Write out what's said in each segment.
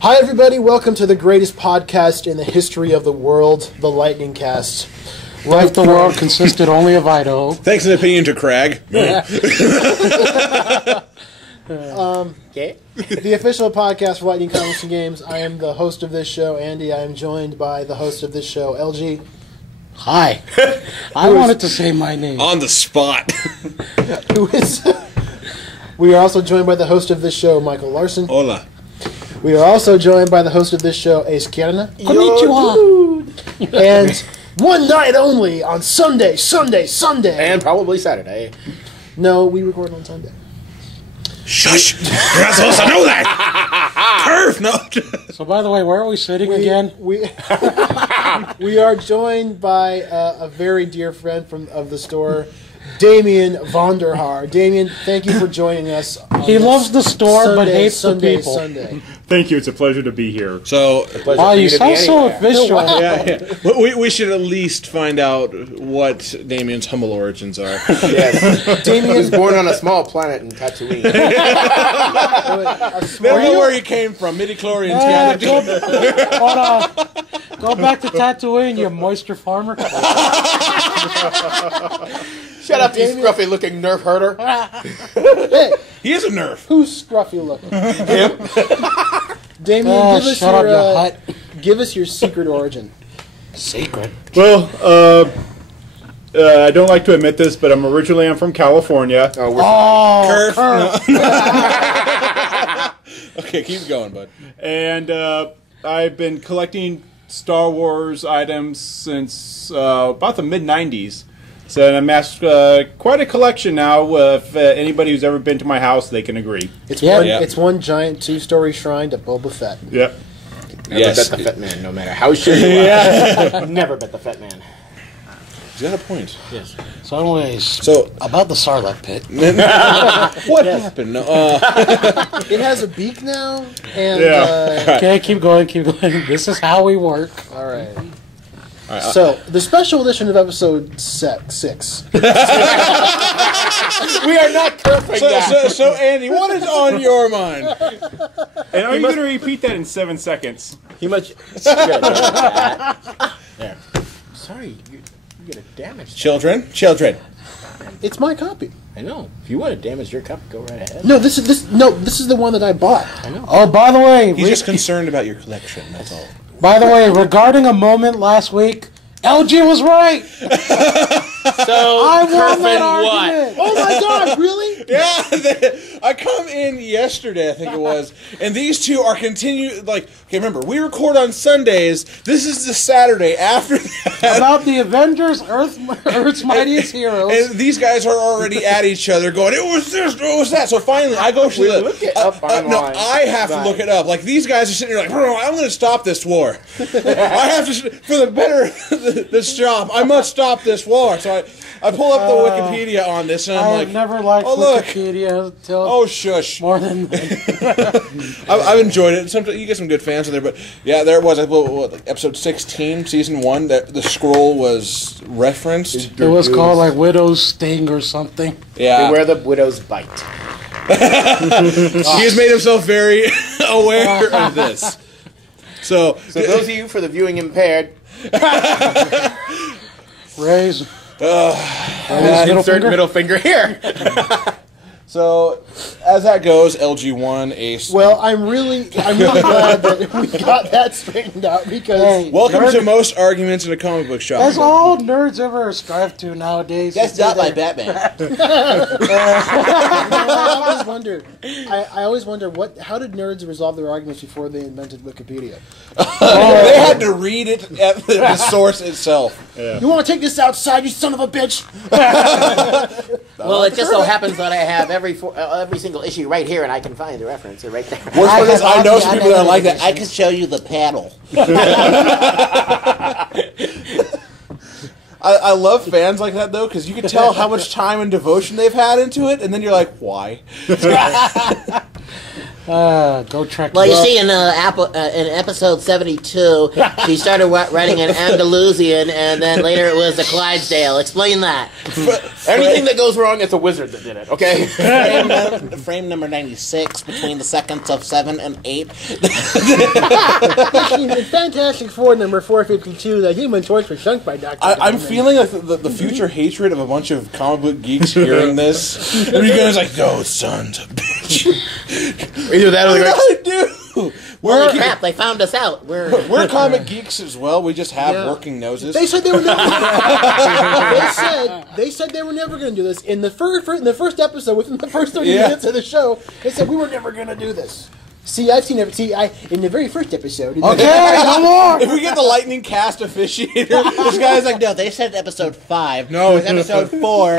Hi, everybody. Welcome to the greatest podcast in the history of the world, the Lightning Cast. What if the world consisted only of Idaho? Thanks in opinion to Craig. Okay. The official podcast for Lightning Comics and Games. I am the host of this show, Andy. I am joined by the host of this show, LG. Hi. I wanted to say my name. On the spot. Who is? We are also joined by the host of this show, Michael Larson. Hola. We are also joined by the host of this show, Ace Kierna. Konnichiwa. And one night only on Sunday. And probably Saturday. No, we record on Sunday. Shush! You're not supposed to know that! Curve! No! So, by the way, where are we sitting again? We are joined by a very dear friend of the store, Damien Vonderhaar. Damien, thank you for joining us. He loves the store but hates the people. Sunday. Thank you. It's a pleasure to be here. So, Wow, you sound so official. we should at least find out what Damien's humble origins are. Yes. Damien was born on a small planet in Tatooine. They don't know where he came from. Midichlorians. Yeah, go back to Tatooine, you moisture farmer. Shut up, you scruffy-looking nerf herder. Hey, He is a nerf. who's scruffy looking? Him. Damien, give us shut up, your you hut. give us your secret origin. Secret. Well, I don't like to admit this, but I'm from California. Oh, we're Curve. No. Okay, keep going, bud. And I've been collecting Star Wars items since about the mid-'90s. So I amassed quite a collection now. If anybody who's ever been to my house, they can agree. It's Yeah. one. Yeah. It's one giant two-story shrine to Boba Fett. Yep. Never Yes. bet the Fat Man, no matter how sure you are. Never bet the Fat Man. He's got a point. Yes. So, anyways, So, about the Sarlacc pit. what happened? No, It has a beak now, and Yeah. Okay, keep going. This is how we work. all right. So the special edition of episode 6. We are not perfect that. so, Andy, what is on your mind? And are you going to repeat that in 7 seconds? He must... There. Sorry, you're going to damage... Children. It's my copy. I know. If you want to damage your cup, go right ahead. No, this is the one that I bought. I know. Oh, by the way, He's just concerned about your collection, that's all. regarding a moment last week, LG was right. So, I won that argument. Oh my God! Really? Yeah, I come in yesterday, I think it was, and these two are okay, remember, we record on Sundays. This is the Saturday after that. About the Avengers, Earth's Mightiest Heroes. And these guys are already at each other going, it was this, it was that. So finally, I go to We the... look it up online. No, I have to look it up. Like, these guys are sitting here like, bro, I'm going to stop this war. I have to, for the better this job, I must stop this war. So I pull up the Wikipedia on this, and I'm I've like, never liked oh, look. Wikipedia until oh, shush. more than I've enjoyed it. Sometimes you get some good fans in there, but yeah, there was episode 16, season 1. That the scroll was referenced. it was called like Widow's Sting or something. Yeah, Beware the widow's bite. he has made himself very aware of this. So Those of you for the viewing impaired, Raise insert middle finger here. So, as that goes, LG won Ace. Well, I'm really glad that we got that straightened out because Hey, Welcome nerd- to most arguments in a comic book shop. That's all nerds ever strive to nowadays. Batman. I always wonder. I always wonder how did nerds resolve their arguments before they invented Wikipedia? They had to read it at the source itself. You want to take this outside, you son of a bitch? Well, it just so happens that I have every single issue right here, and I can find the reference right there. Worst part is, I know some people that are like that. I can show you the panel. I love fans like that, though, because you can tell how much time and devotion they've had into it, and then you're like, why? Go Trek. Well, you see, in episode 72, she started writing an Andalusian, and then later it was a Clydesdale. Explain that. Anything that goes wrong, it's a wizard that did it. Okay. Frame number 96 between the seconds of 7 and 8. In Fantastic Four number 452, the Human Torch was sunk by Dr. I'm feeling like the future hatred of a bunch of comic book geeks hearing this. And you guys like, no, sons of bitch. Either that or What like, did I do? Well, crap, they found us out. We're comic geeks as well. We just have working noses. They said they were never. they said they were never going to do this in the first episode. Within the first 30 minutes of the show, they said we were never going to do this. See, I've seen it. In the very first episode. Okay, no more. If we get the lightning cast officiator, This guy's like, no, they said episode 5. No, it's episode 4.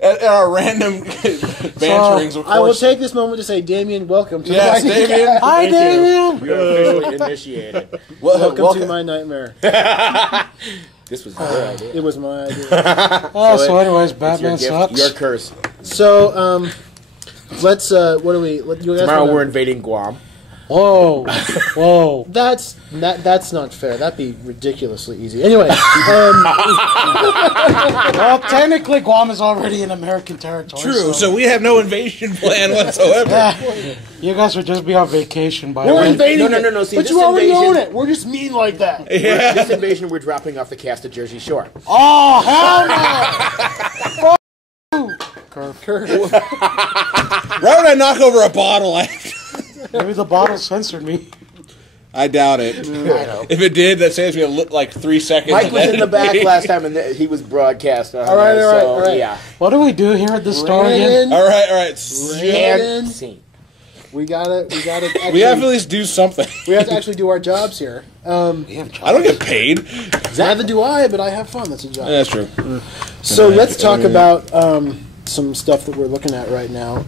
at our random banterings, of course. I will take this moment to say, Damien, welcome to the Yes, Lightning Damien. Cast. Hi, Damien. we are officially initiated. Welcome to my nightmare. This was your idea. It was my idea. So anyways, Your Batman gift, sucks. your curse. So, let's. What do we? You guys Tomorrow wanna- we're invading Guam. Whoa, whoa. That's not fair. That'd be ridiculously easy. Anyway, Well, technically, Guam is already in American territory. True, so we have no invasion plan whatsoever. You guys would just be on vacation by we're then. invading. No. See, but this you already invasion- own it. We're just mean like that. This invasion, we're dropping off the cast of Jersey Shore. Oh, hell no! Why would I knock over a bottle? Maybe the bottle censored me. I doubt it. If it did, that saves me like 3 seconds. Mike of was in the back editing. last time, and he was broadcast. All right. Yeah. What do we do here at the store again? All right. And scene. We gotta. Actually, We have to at least do something. we have to actually do our jobs here. I don't get paid. Neither do I, but I have fun. That's a job. That's true. So let's talk about some stuff that we're looking at right now.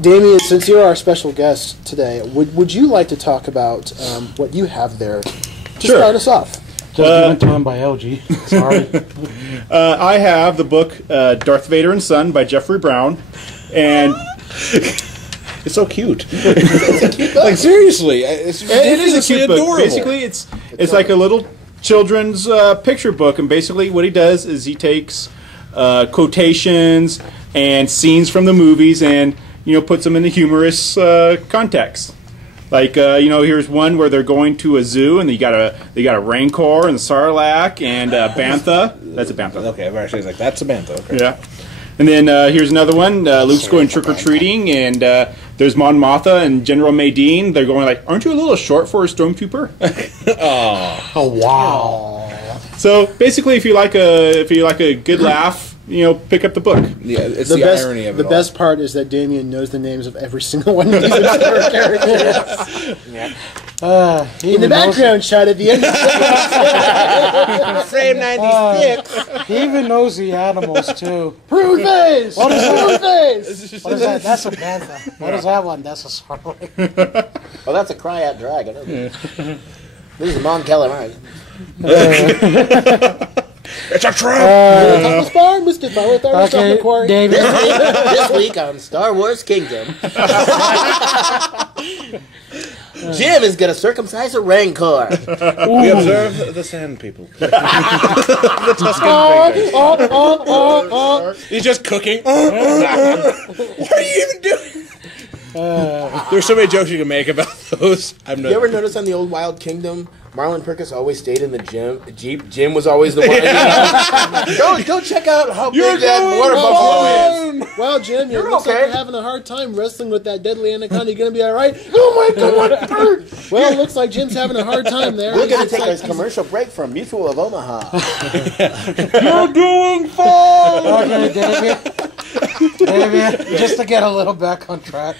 Damien, since you're our special guest today, would you like to talk about what you have there to start us off? Just given to him by LG. Sorry. I have the book Darth Vader and Son by Jeffrey Brown, and It's so cute. Like seriously, it's it is a cute book. adorable. Basically, it's like a little children's picture book, and basically what he does is he takes quotations and scenes from the movies and puts them in the humorous context. Like here's one where they're going to a zoo and they got a Rancor and Sarlacc and Bantha. That's a Bantha. Okay, I've actually like that's Samantha. Okay. Yeah. And then here's another one. Luke's going trick-or-treating, and there's Mon Mothma and General Maydean. They're going like, aren't you a little short for a stormtrooper? Oh, wow. So basically, if you like a good laugh, pick up the book. Yeah, it's the irony of it The all. best part is that Damien knows the names of every single one of these obscure characters. In the background shot at the end of the Frame 96. He even knows the animals, too. Prune face! What is prune face? What is that? That's a panther. What is that one? That's a sarlacc. Well, that's a Cryat dragon, isn't it? This is Mon Calamari. It's a trap. Thomas Barr, Mr. Bauer, Thomas Okay, David. This week on Star Wars Kingdom, Jim is going to circumcise a Rancor. We observe the Sand People. He's just cooking. What are you even doing? There's so many jokes you can make about those. You ever notice on the old Wild Kingdom, Marlon Perkins always stayed in the Jeep. Jim was always the one. Go check out how big that water buffalo is. Well, Jim, it You're looks like okay. you're having a hard time wrattling with that deadly anaconda. You going to be all right? Oh, my God. Well, it looks like Jim's having a hard time there. We're going to It's take like a commercial break from Mutual of Omaha. You're doing fine. Okay, David, just to get a little back on track.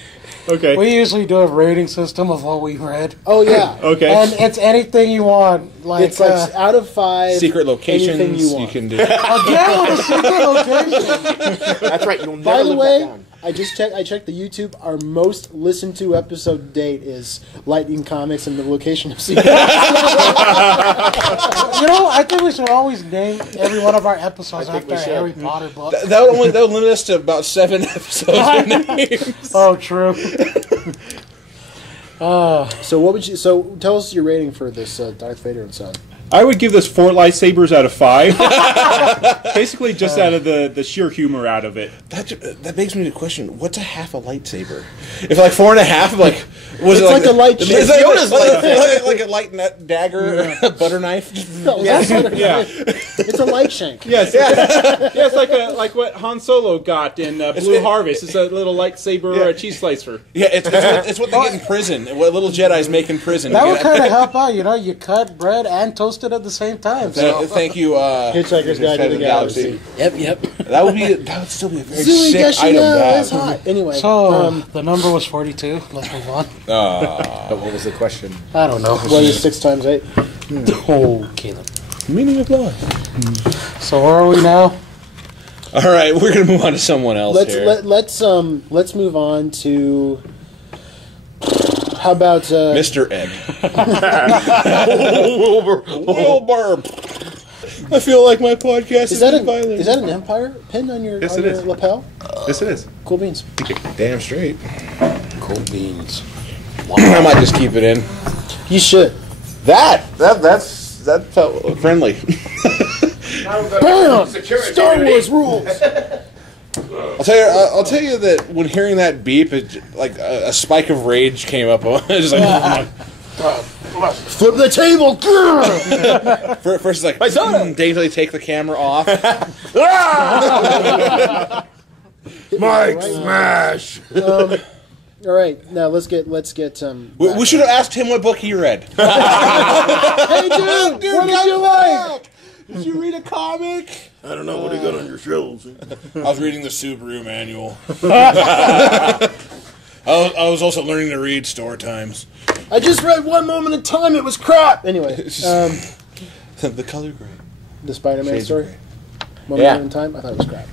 Okay. We usually do a rating system of what we read. Oh, yeah. Okay. And it's anything you want. Like, It's like out of 5. Secret locations anything you want. can do. again with a secret location. That's right. You'll never By the live way, that down. I checked the YouTube. Our most listened to episode to date is Lightning Comics and the location of Secret. I think we should always name every one of our episodes after a Harry Potter book. That would limit us to about 7 episodes. of names. Oh, true. So what would you? So tell us your rating for this Darth Vader and Son. I would give this 4 lightsabers out of 5. Basically, just out of the sheer humor out of it. That makes me question: what's a half a lightsaber? If like 4.5, like was It's it like a light Is shift. it like a light dagger, butter knife? No, Yeah. it's a light shank. Yes, it's like what Han Solo got in Blue Harvest. It's a little lightsaber cheese slicer. Yeah, it's what they get in prison. What little Jedi's make in prison. That would kind of help out, You cut bread and toast it at the same time. So. Thank you, Hitchhiker's Guide to the Galaxy. Yep. That would still be a very Zooey sick item to Deschanel have. is hot. Anyway, So, the number was 42. Let's move on. But what was the question? I don't know. what is 6 times 8? Oh, Caleb. Meaning of life. So where are we now? All right, we're gonna move on to someone else here. Let's move on to. How about Mr. Ed. Wilbur. I feel like my podcast is that violent. is that an Empire pin on your, Yes, on it your is. lapel? Yes, it is. Cool beans. Damn straight. Cool beans. I might just keep it in. You should. That felt friendly. Bam! Star Wars rules. I'll tell you that when hearing that beep, like a spike of rage came up. Just like, Flip the table. first, it's like daintily take the camera off. Mike Smash! All right, now let's get. We should have asked him what book he read. Hey, dude, what did you like? Did you read a comic? I don't know what you got on your shelves. I was reading the Subaru manual. I was also learning to read Store Times. I just read One Moment in Time. It was crap. Anyway, The color gray. the Spider-Man Shades of story. Grey. One Yeah. Moment in Time. I thought it was crap.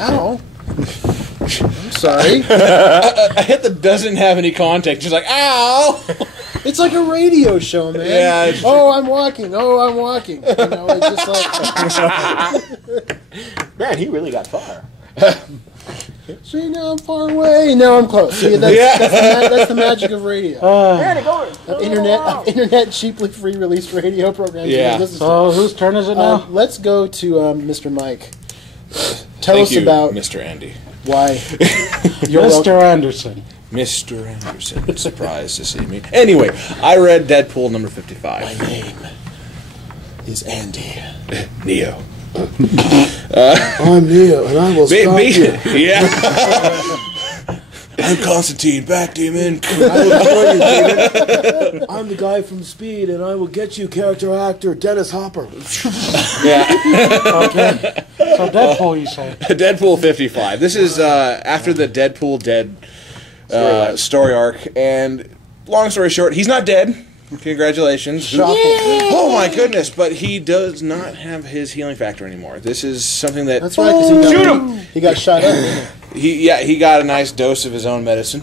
Ow. I'm sorry. I hit the doesn't have any context. She's like, ow! It's like a radio show, man. Yeah, it's- Oh, I'm walking. Oh, I'm walking. It's just like. Man, he really got far. See, now I'm far away. Now I'm close. See, that's the magic of radio. Of internet cheaply free released radio programs. Yeah. So whose turn is it now? Let's go to Mr. Mike. Tell Thank us you, about Mr. Andy. why you're Mr. Anderson. Mr. Anderson. Surprised to see me. Anyway, I read Deadpool number 55. My name is Andy. Neo. I'm Neo, and I will stop you. Yeah. I'm Constantine, back demon. I'm the guy from Speed, and I will get you character actor Dennis Hopper. Yeah. Okay. So Deadpool, you say? Deadpool 55. This is after the Deadpool Dead story arc. And long story short, he's not dead. Congratulations. Shocking. Oh my goodness, but he does not have his healing factor anymore. This is something that That's right, because he got shot up. Didn't he got a nice dose of his own medicine.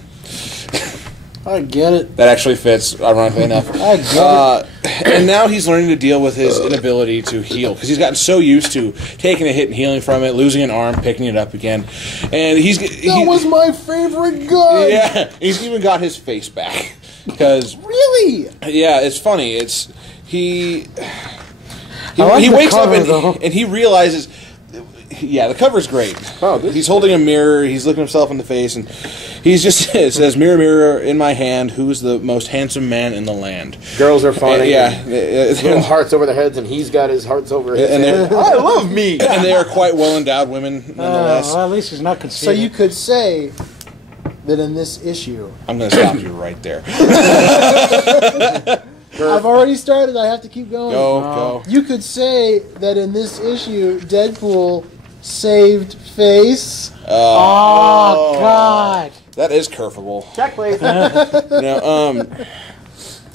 I get it. That actually fits, ironically enough. I get And now he's learning to deal with his inability to heal because he's gotten so used to taking a hit and healing from it, losing an arm, picking it up again, and that was my favorite gun. yeah. He's even got his face back because Really? yeah, it's funny. It's he like he the wakes cover, up though. and he realizes. Yeah, the cover's great. Oh, this- he's holding a mirror. He's looking himself in the face, and he's just it says, "Mirror, mirror in my hand, who's the most handsome man in the land?" Girls are funny. Yeah, Little hearts over their heads, and he's got his hearts over his And head. they're- I love me. and they are quite well endowed women, nonetheless. Well, at least he's not So conceding. you could say that in this issue, I'm going to stop you right there. I've already started. I have to keep going. Go. You could say that in this issue, Deadpool saved face. Oh, God. That is curfable. Check, please.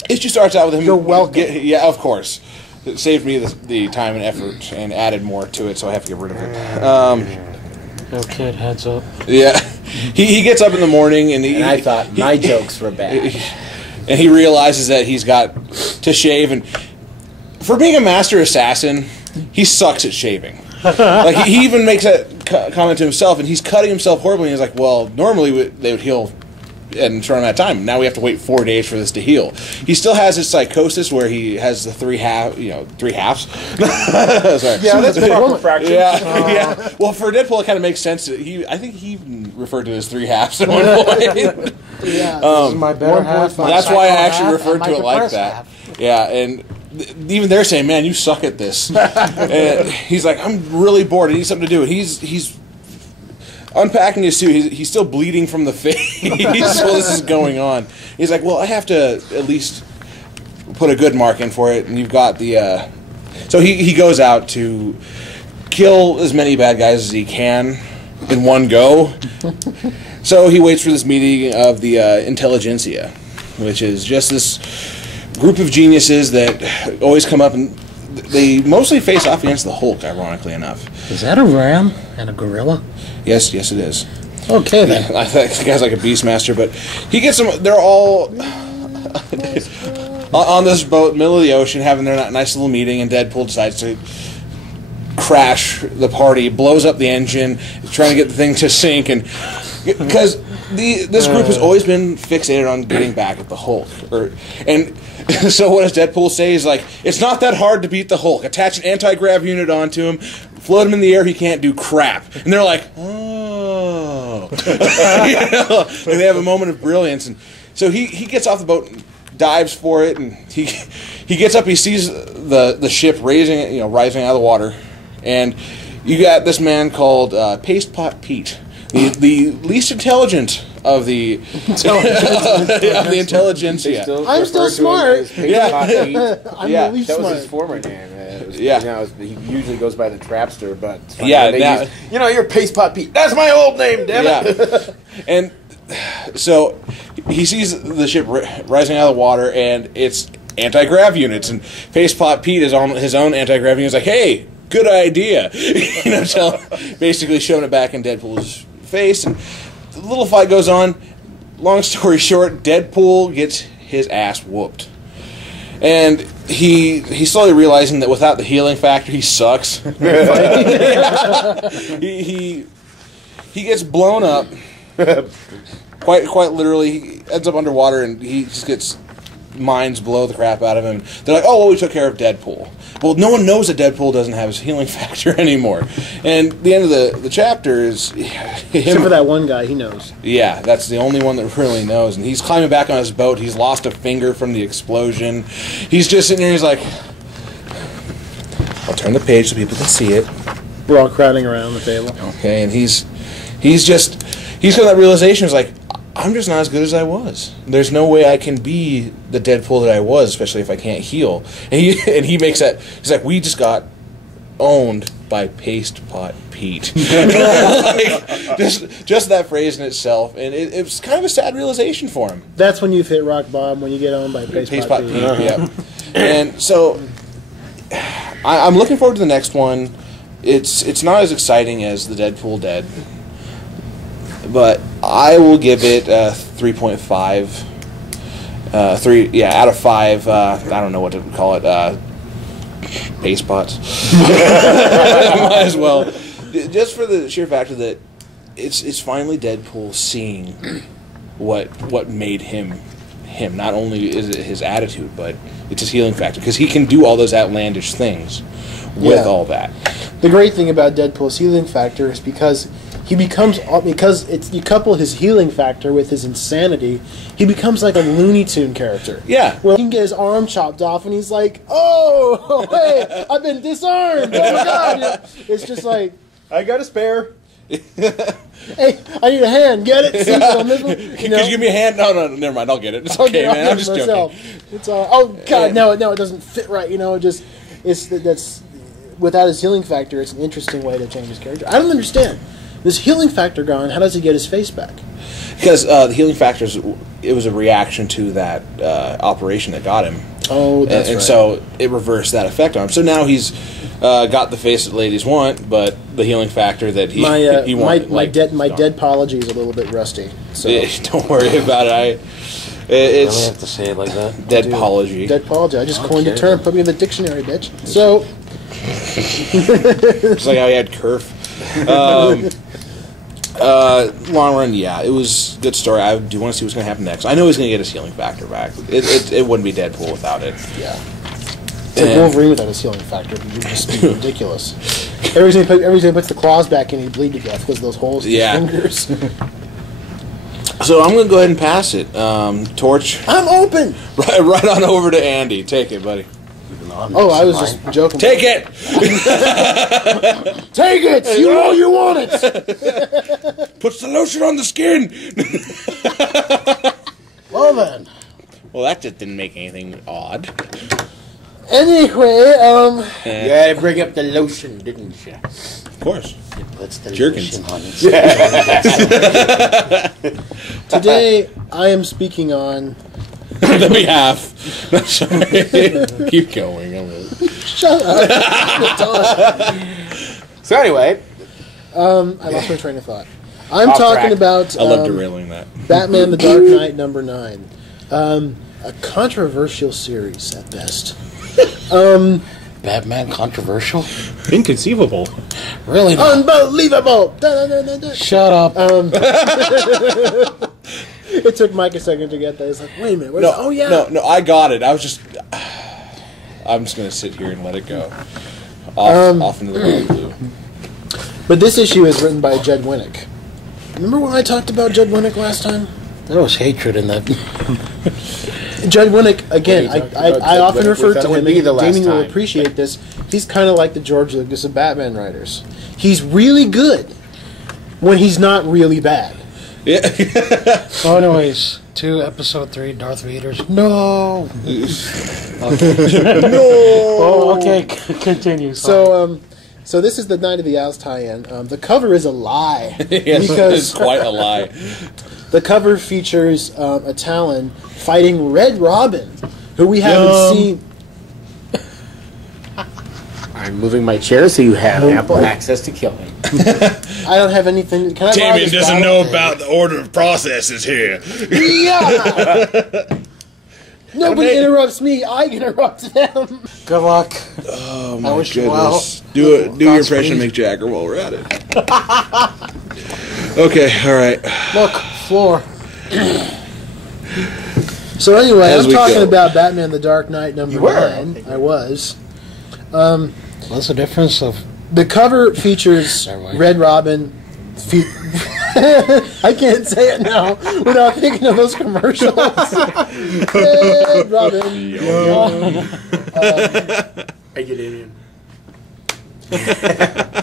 Issue starts out with him. You're welcome. Yeah, of course. It saved me the time and effort and added more to it, so I have to get rid of it. Yo, kid, heads up. Yeah. he gets up in the morning and And I thought my jokes were bad. and he realizes that he's got to shave. And for being a master assassin, he sucks at shaving. Like he even makes that comment to himself, and he's cutting himself horribly. And he's like, "Well, normally they would heal in a short amount of time. Now we have to wait 4 days for this to heal." He still has his psychosis where he has the three halves. Sorry. Yeah, that's proper fraction. Yeah. Well, for Deadpool, it kind of makes sense. I think he even referred to it as three halves at one point. Yeah. This is my better half. my That's why I psycho actually half, referred and to my it like depressed that. half. Yeah, and even they're saying, "Man, you suck at this." And he's like, "I'm really bored. I need something to do." And he's unpacking his suit. He's still bleeding from the face while this is going on. He's like, "Well, I have to at least put a good mark in for it." And you've got the so he goes out to kill as many bad guys as he can in one go. So he waits for this meeting of the intelligentsia, which is just this group of geniuses that always come up, and they mostly face off against the Hulk, ironically enough. Is that a ram and a gorilla? Yes, it is. Okay then. I think the guy's like a Beastmaster, but he gets them. They're all on this boat, middle of the ocean, having their nice little meeting, and Deadpool decides to crash the party, blows up the engine, trying to get the thing to sink, and because this group has always been fixated on getting back at the Hulk, and so what does Deadpool say? He's like, "It's not that hard to beat the Hulk. Attach an anti-grav unit onto him, float him in the air. He can't do crap." And they're like, "Oh," like they have a moment of brilliance, and so he gets off the boat and dives for it, and he gets up. He sees the ship rising out of the water, and you got this man called Paste Pot Pete. The least intelligent of the intelligentsia. I'm still smart. Yeah. I'm Yeah. the least That was smart. his former name. Yeah. He usually goes by the Trapster, but it's funny Yeah, when they now- use, you're Paste Pot Pete. That's my old name, damn it. Yeah. And so he sees the ship rising out of the water, and it's anti-grav units, and Paste Pot Pete is on his own anti-grav unit. He's like, "Hey, good idea." Basically shoving it back in Deadpool's face, and the little fight goes on. Long story short, Deadpool gets his ass whooped, and he's slowly realizing that without the healing factor, he sucks. he gets blown up, quite literally. He ends up underwater, and he just gets minds blow the crap out of him. They're like, "Oh, well, we took care of Deadpool." Well, no one knows that Deadpool doesn't have his healing factor anymore. And the end of the chapter is him. Except for that one guy, he knows. Yeah, that's the only one that really knows. And he's climbing back on his boat. He's lost a finger from the explosion. He's just sitting there. He's like, "I'll turn the page so people can see it." We're all crowding around the table. Okay, and he's got that realization. He's like, "I'm just not as good as I was. There's no way I can be the Deadpool that I was, especially if I can't heal." And he makes that. He's like, "We just got owned by Paste Pot Pete." Like, just that phrase in itself, and it was kind of a sad realization for him. That's when you've hit rock bottom, when you get owned by Paste Pot Pete. Yeah. And so I'm looking forward to the next one. It's not as exciting as the Deadpool Dead, but I will give it 3.5. 3 out of 5. I don't know what to call it. Base pots. Might as well. Just for the sheer fact that it's finally Deadpool seeing what made him. Not only is it his attitude, but it's his healing factor, because he can do all those outlandish things with all that. The great thing about Deadpool's healing factor is because you couple his healing factor with his insanity, he becomes like a Looney Tune character. Yeah. Well, he can get his arm chopped off, and he's like, "Oh, hey, I've been disarmed. Oh my God!" It's just like, I got a spare. "Hey, I need a hand. Get it? See, on this one?" Could you give me a hand? No, never mind. I'll get it. It's okay, I'll man. get I'm it just myself. joking. It's oh God, no, it doesn't fit right. That's without his healing factor. It's an interesting way to change his character. I don't understand. This healing factor gone. How does he get his face back? Because the healing factors, it was a reaction to that operation that got him. Oh, that's and right. so it reversed that effect on him. So now he's got the face that ladies want, but the healing factor that he he wanted. My dead apology is a little bit rusty. So Don't worry about it. Really It's have to say it like that? dead apology. dead apology. I just coined a term. Put me in the dictionary, bitch. So Just like how he had Kerf. Long run, yeah, it was a good story. I do want to see what's going to happen next. I know he's going to get his healing factor back. It wouldn't be Deadpool without it. yeah, it's like Wolverine without his healing factor. It would just be ridiculous. Every time he puts the claws back in, he'd bleed to death because of those holes in Yeah. his fingers. So I'm going to go ahead and pass it. Torch, I'm open. right on over to Andy. Take it, buddy. Oh, I was just joking. Take it! Take it. You know you want it. Puts the lotion on the skin! Well then. Well, that just didn't make anything odd. Anyway, You had to bring up the lotion, didn't you? Of course. What's the Jerkins. lotion on it? today I am speaking on. Let me half. Sorry. Keep going. Shut up. So anyway, I lost my train of thought. I'm Off talking track. about I love derailing that. Batman: The Dark Knight #9. A controversial series at best. Batman controversial? Inconceivable. Really not. Unbelievable. Da, da, da, da. Shut up. It took Mike a second to get that. He's like, wait a minute. What is, oh yeah. No, I got it. I'm just going to sit here and let it go. Off into the wild blue. But this issue is written by Jed Winnick. Remember when I talked about Jed Winnick last time? There was hatred in that. Jed Winnick, again, What are you talking I about? often Jed Winnick refer was to that him, with me the and last Damien will time. appreciate this. He's kind of like the George Lucas of Batman writers. He's really good when he's not really bad. Yeah. So anyways, to episode 3, Darth Vader's. No! No. Oh, okay, continue. So this is the Night of the Owls tie-in. The cover is a lie. Yes, because it's quite a lie. the cover features a Talon fighting Red Robin, who we haven't seen. I'm moving my chair so you have ample access to kill him. I don't have anything. Can I borrow Damien this doesn't bottle? know about the order of processes here. Yeah! Nobody interrupts me. I interrupt them. Good luck. Oh I wish you well. Do your impression Godspeed. of Mick Jagger while we're at it. Okay, all right. Look, floor. So anyway, As I'm we talking go. about Batman: The Dark Knight #9. were. I was. What's the difference of... The cover features Never mind. Red Robin. I can't say it now without thinking of those commercials. Red Robin. I get in.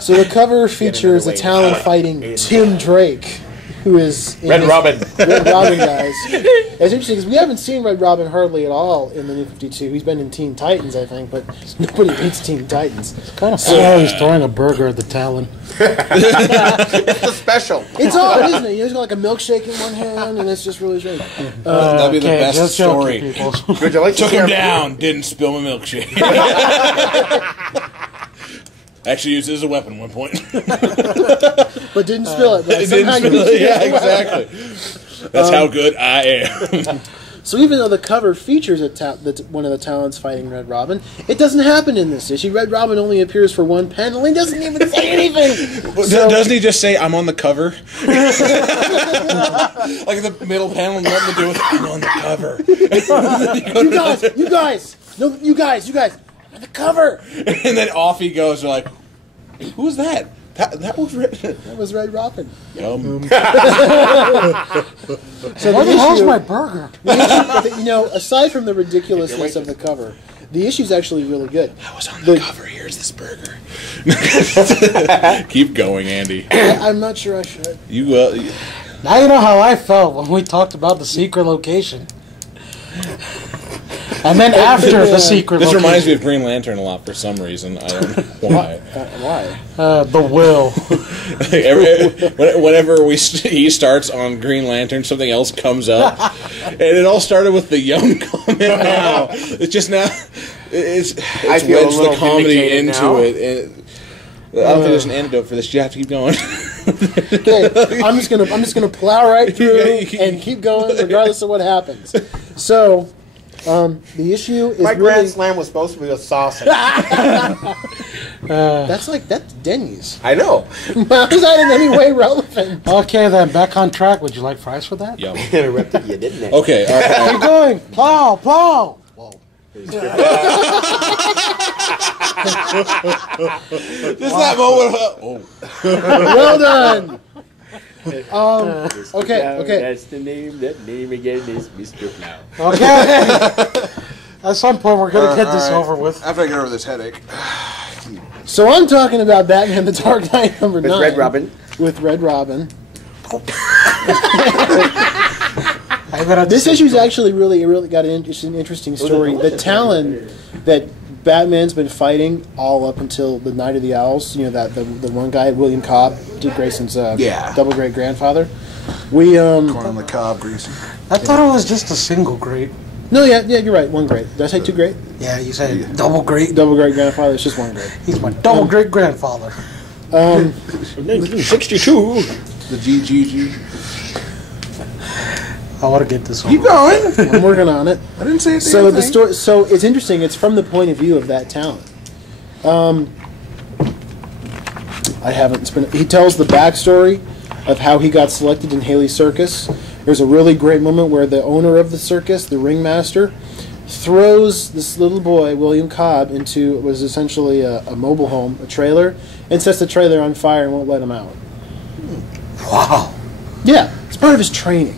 So the cover features a way. Talon fighting Tim Drake, who is in Red this- Robin. Red Robin, guys. It's interesting because we haven't seen Red Robin hardly at all in the New 52. He's been in Teen Titans, I think, but nobody beats Teen Titans. Kind of funny how he's throwing a burger at the Talon. It's a special. It's odd, isn't it? He's got like a milkshake in one hand, and it's just really strange. That'd be the Okay, best just joking, story. people. Would you like to Took see him our- down, didn't spill my milkshake. Actually used it as a weapon at one point. But didn't spill it. But It somehow didn't you spill it. did Yeah, it. exactly. That's how good I am. So even though the cover features one of the Talons fighting Red Robin, it doesn't happen in this issue. Red Robin only appears for one panel. He doesn't even say anything. So- Doesn't he just say, I'm on the cover? Like the middle panel, nothing to do with it. I'm on the cover. you guys, I'm on the cover. And then off he goes. They're like, who's that? That was Red. That was Red Robin. Yum. So Where the the hell's issue, my burger? aside from the ridiculousness of the cover, the issue's actually really good. I was on the cover. Here's this burger. Keep going, Andy. I'm not sure I should. You Now you know how I felt when we talked about the secret location. And then after the secret This reminds me location, of Green Lantern a lot for some reason. I don't know why. Why? the will. Whenever he starts on Green Lantern, something else comes up, and it all started with the young comment. Now it's just now it's I feel a wedged little the comedy vindicated into now. it. I don't think there's an antidote for this. You have to keep going. Okay, I'm just gonna plow right through and keep going regardless of what happens. So, the issue is My really, Grand Slam was supposed to be a sausage. that's Denny's. I know. How is that in any way relevant? Okay, then back on track. Would you like fries for that? Yum. Interrupted you, didn't it? Okay. All right. Keep going. Plow, plow. Whoa. Just that moment. Well done. Okay. That's the name. That name again is Mr. Plow. Okay. At some point, we're going to get this over with. After I get over this headache. So I'm talking about Batman: The Dark Knight #9 With Red Robin. With Red Robin. I gotta This say- issue's actually really got an interesting story. The Talon that Batman's been fighting all up until the Night of the Owls. You know that the one guy, William Cobb, Dick Grayson's double great grandfather. We Corn on the cob, greasy. I thought it was just a single great. no, yeah, you're right. One great. Did I say two great? Yeah, you said double great. Double great grandfather. It's just one great. He's my double great grandfather. 1962. The GGG. I want to get this over. Keep going. I'm working on it. I didn't say it. So the story. So it's interesting. It's from the point of view of that talent. I haven't. He tells the backstory of how he got selected in Haley Circus. There's a really great moment where the owner of the circus, the ringmaster, throws this little boy, William Cobb, into what was essentially a mobile home, a trailer, and sets the trailer on fire and won't let him out. Wow. Yeah, it's part of his training.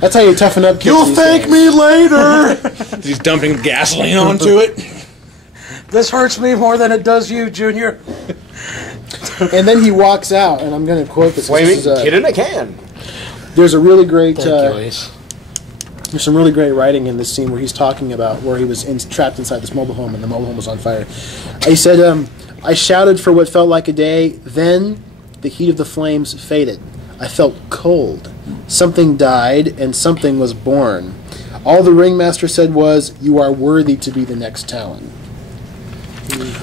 That's how you toughen up kids. You'll these thank days. me later. He's dumping gasoline onto it. This hurts me more than it does you, Junior. And then he walks out, and I'm going to quote this. Flaming This is, kid in a can. there's a really great. Thank you, Ace. There's some really great writing in this scene where he's talking about where he was trapped inside this mobile home, and the mobile home was on fire. He said, "I shouted for what felt like a day. Then the heat of the flames faded. I felt cold. Something died, and something was born. All the ringmaster said was, 'You are worthy to be the next Talon.'"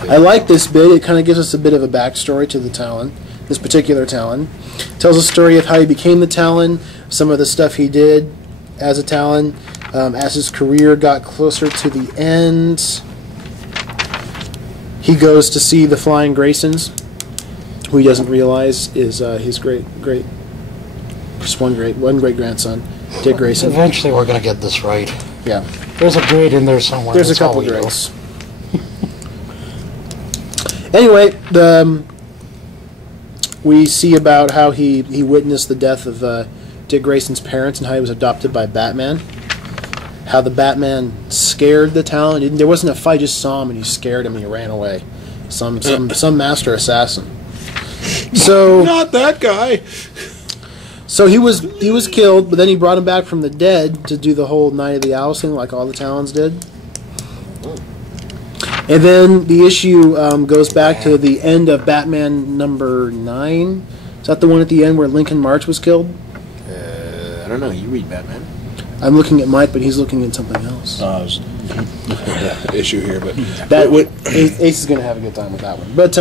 I like this bit. It kind of gives us a bit of a backstory to the Talon, this particular Talon. Tells a story of how he became the Talon, some of the stuff he did as a Talon, as his career got closer to the end. He goes to see the Flying Graysons, who he doesn't realize is his just one great grandson, Dick Grayson. Eventually, we're going to get this right. Yeah, There's a grade in there somewhere. there's a that's all couple we know. greats. Anyway, we see about how he witnessed the death of Dick Grayson's parents and how he was adopted by Batman. How the Batman scared the Talon. There wasn't a fight; just saw him and he scared him and he ran away. Some master assassin. So Not that guy. So he was killed, but then he brought him back from the dead to do the whole Night of the Owls thing, like all the Talons did. And then the issue goes back to the end of Batman #9. Is that the one at the end where Lincoln March was killed? I don't know. You read Batman. I'm looking at Mike, but he's looking at something else. Issue here, but Ace is going to have a good time with that one. But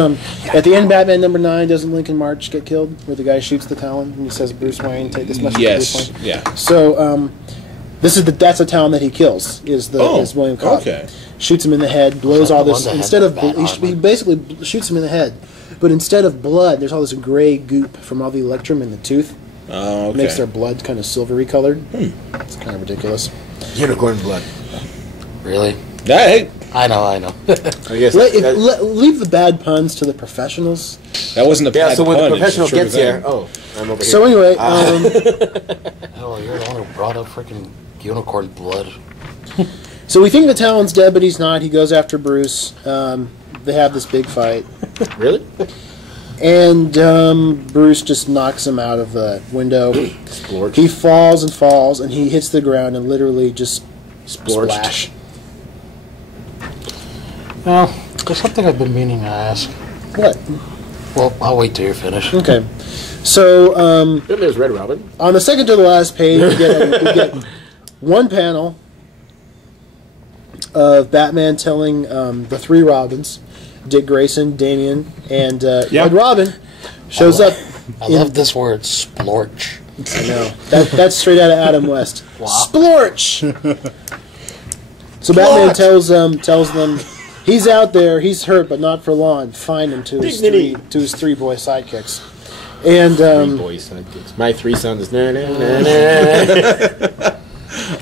at the end, Batman #9, doesn't Lincoln March get killed? Where the guy shoots the Talon and he says, "Bruce Wayne, take this message." yes, to Bruce Wayne. yeah. So that's a Talon that he kills. Is William Cobb? Okay. Shoots him in the head, blows all the this. one that Instead has of the bat he basically shoots him in the head, but instead of blood, there's all this gray goop from all the electrum in the tooth. Oh, okay. Makes their blood kind of silvery colored. It's kind of ridiculous. Unicorn blood. Really? Hey, I know. I guess. Leave the bad puns to the professionals. that wasn't a Yeah. bad So when pun, the it's a professional true gets thing. here, oh, I'm over here. So anyway, Oh, you're the one who brought up freaking unicorn blood. so we think the Talon's dead, but he's not. He goes after Bruce. They have this big fight. Really? And Bruce just knocks him out of the window. Splorch. He falls, and he hits the ground and literally just Splorched. splash. Well, there's something I've been meaning to ask. What? Well, I'll wait till you're finished. Okay. So, Then there's Red Robin. on the second to the last page, we get one panel of Batman telling the three Robins, Dick Grayson, Damian, and Red Robin, shows up. I love this word, splorch. I know. That's straight out of Adam West. Wow. Splorch! So Batman tells them he's out there, he's hurt, but not for long. Find him to his three boy sidekicks. And Boys, sidekicks. My three sons. Na, na, na, na.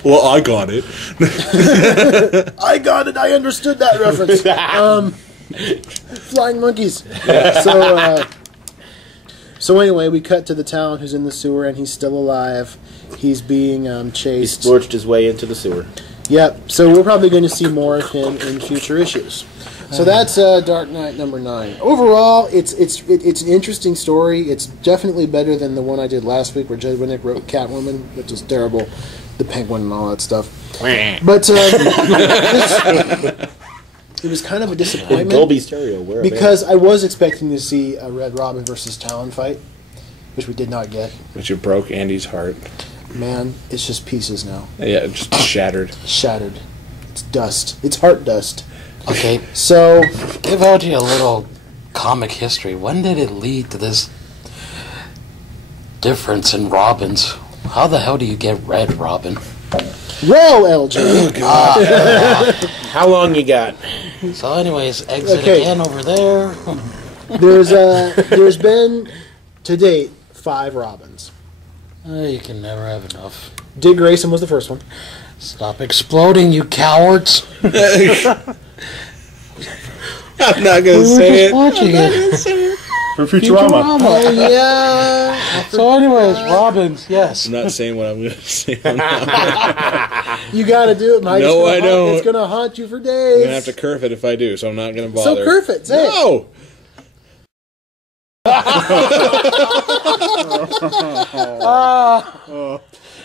Well, I got it. I got it. I understood that reference. Flying monkeys. Yeah, so anyway, we cut to the town who's in the sewer, and he's still alive. He's being He chased. splorched his way into the sewer. Yep. So we're probably going to see more of him in future issues. So that's Dark Knight #9. Overall, it's an interesting story. It's definitely better than the one I did last week, where Jed Winnick wrote Catwoman, which was terrible, the Penguin and all that stuff. But it was kind of a disappointment. Dolby Stereo. Where Because I was expecting to see a Red Robin versus Talon fight, which we did not get. Which you broke Andy's heart. Man, it's just pieces now. Yeah, just shattered. Shattered. It's dust. It's heart dust. Okay, So, give out you a little comic history. When did it lead to this difference in Robins? How the hell do you get Red Robin? roll, LJ. How long you got? So anyways, exit Okay. again over there. There's been, to date, 5 Robins. You can never have enough. Dick Grayson was the first one. Stop exploding, you cowards. I'm not gonna say it. Watching it. For Futurama. Oh, yeah. So anyways, Robins, yes. I'm not saying what I'm gonna say. You gotta do it, Mike. No, I don't. It's gonna haunt you for I'm days. gonna have to curve it if I do, so I'm not gonna So bother. curve it. Say it. No.